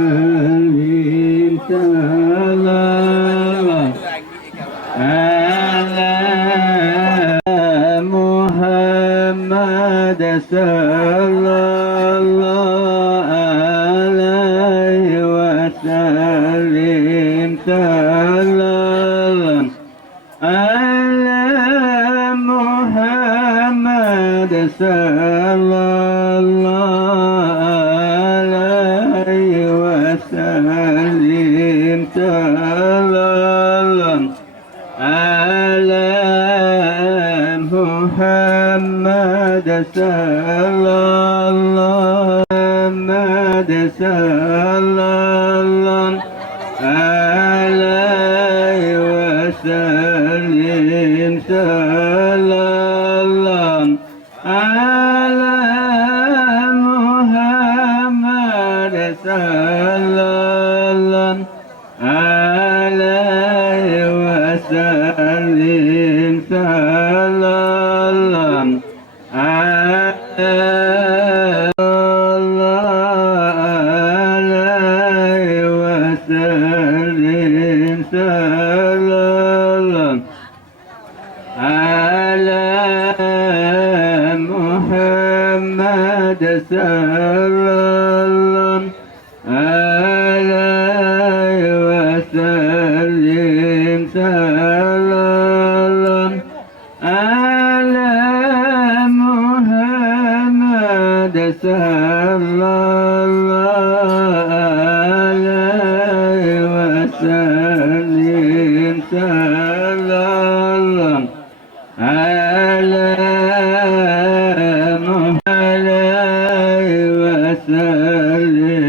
Muhammad sallallahu alaihi wasallam ala Muhammad sallallahu alaihi wasallam ala Muhammad sallallahu alaihi wasallam ala Muhammad sallallahu alaihi wasallam Muhammad sallallahu alaihi wasallam ala Muhammad sallallahu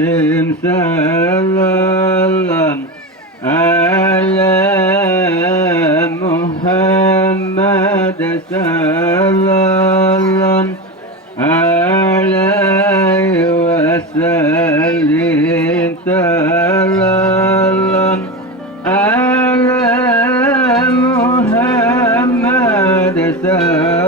alaihi wasallam ala Muhammad sallallahu alaihi wasallam ala Muhammad hatta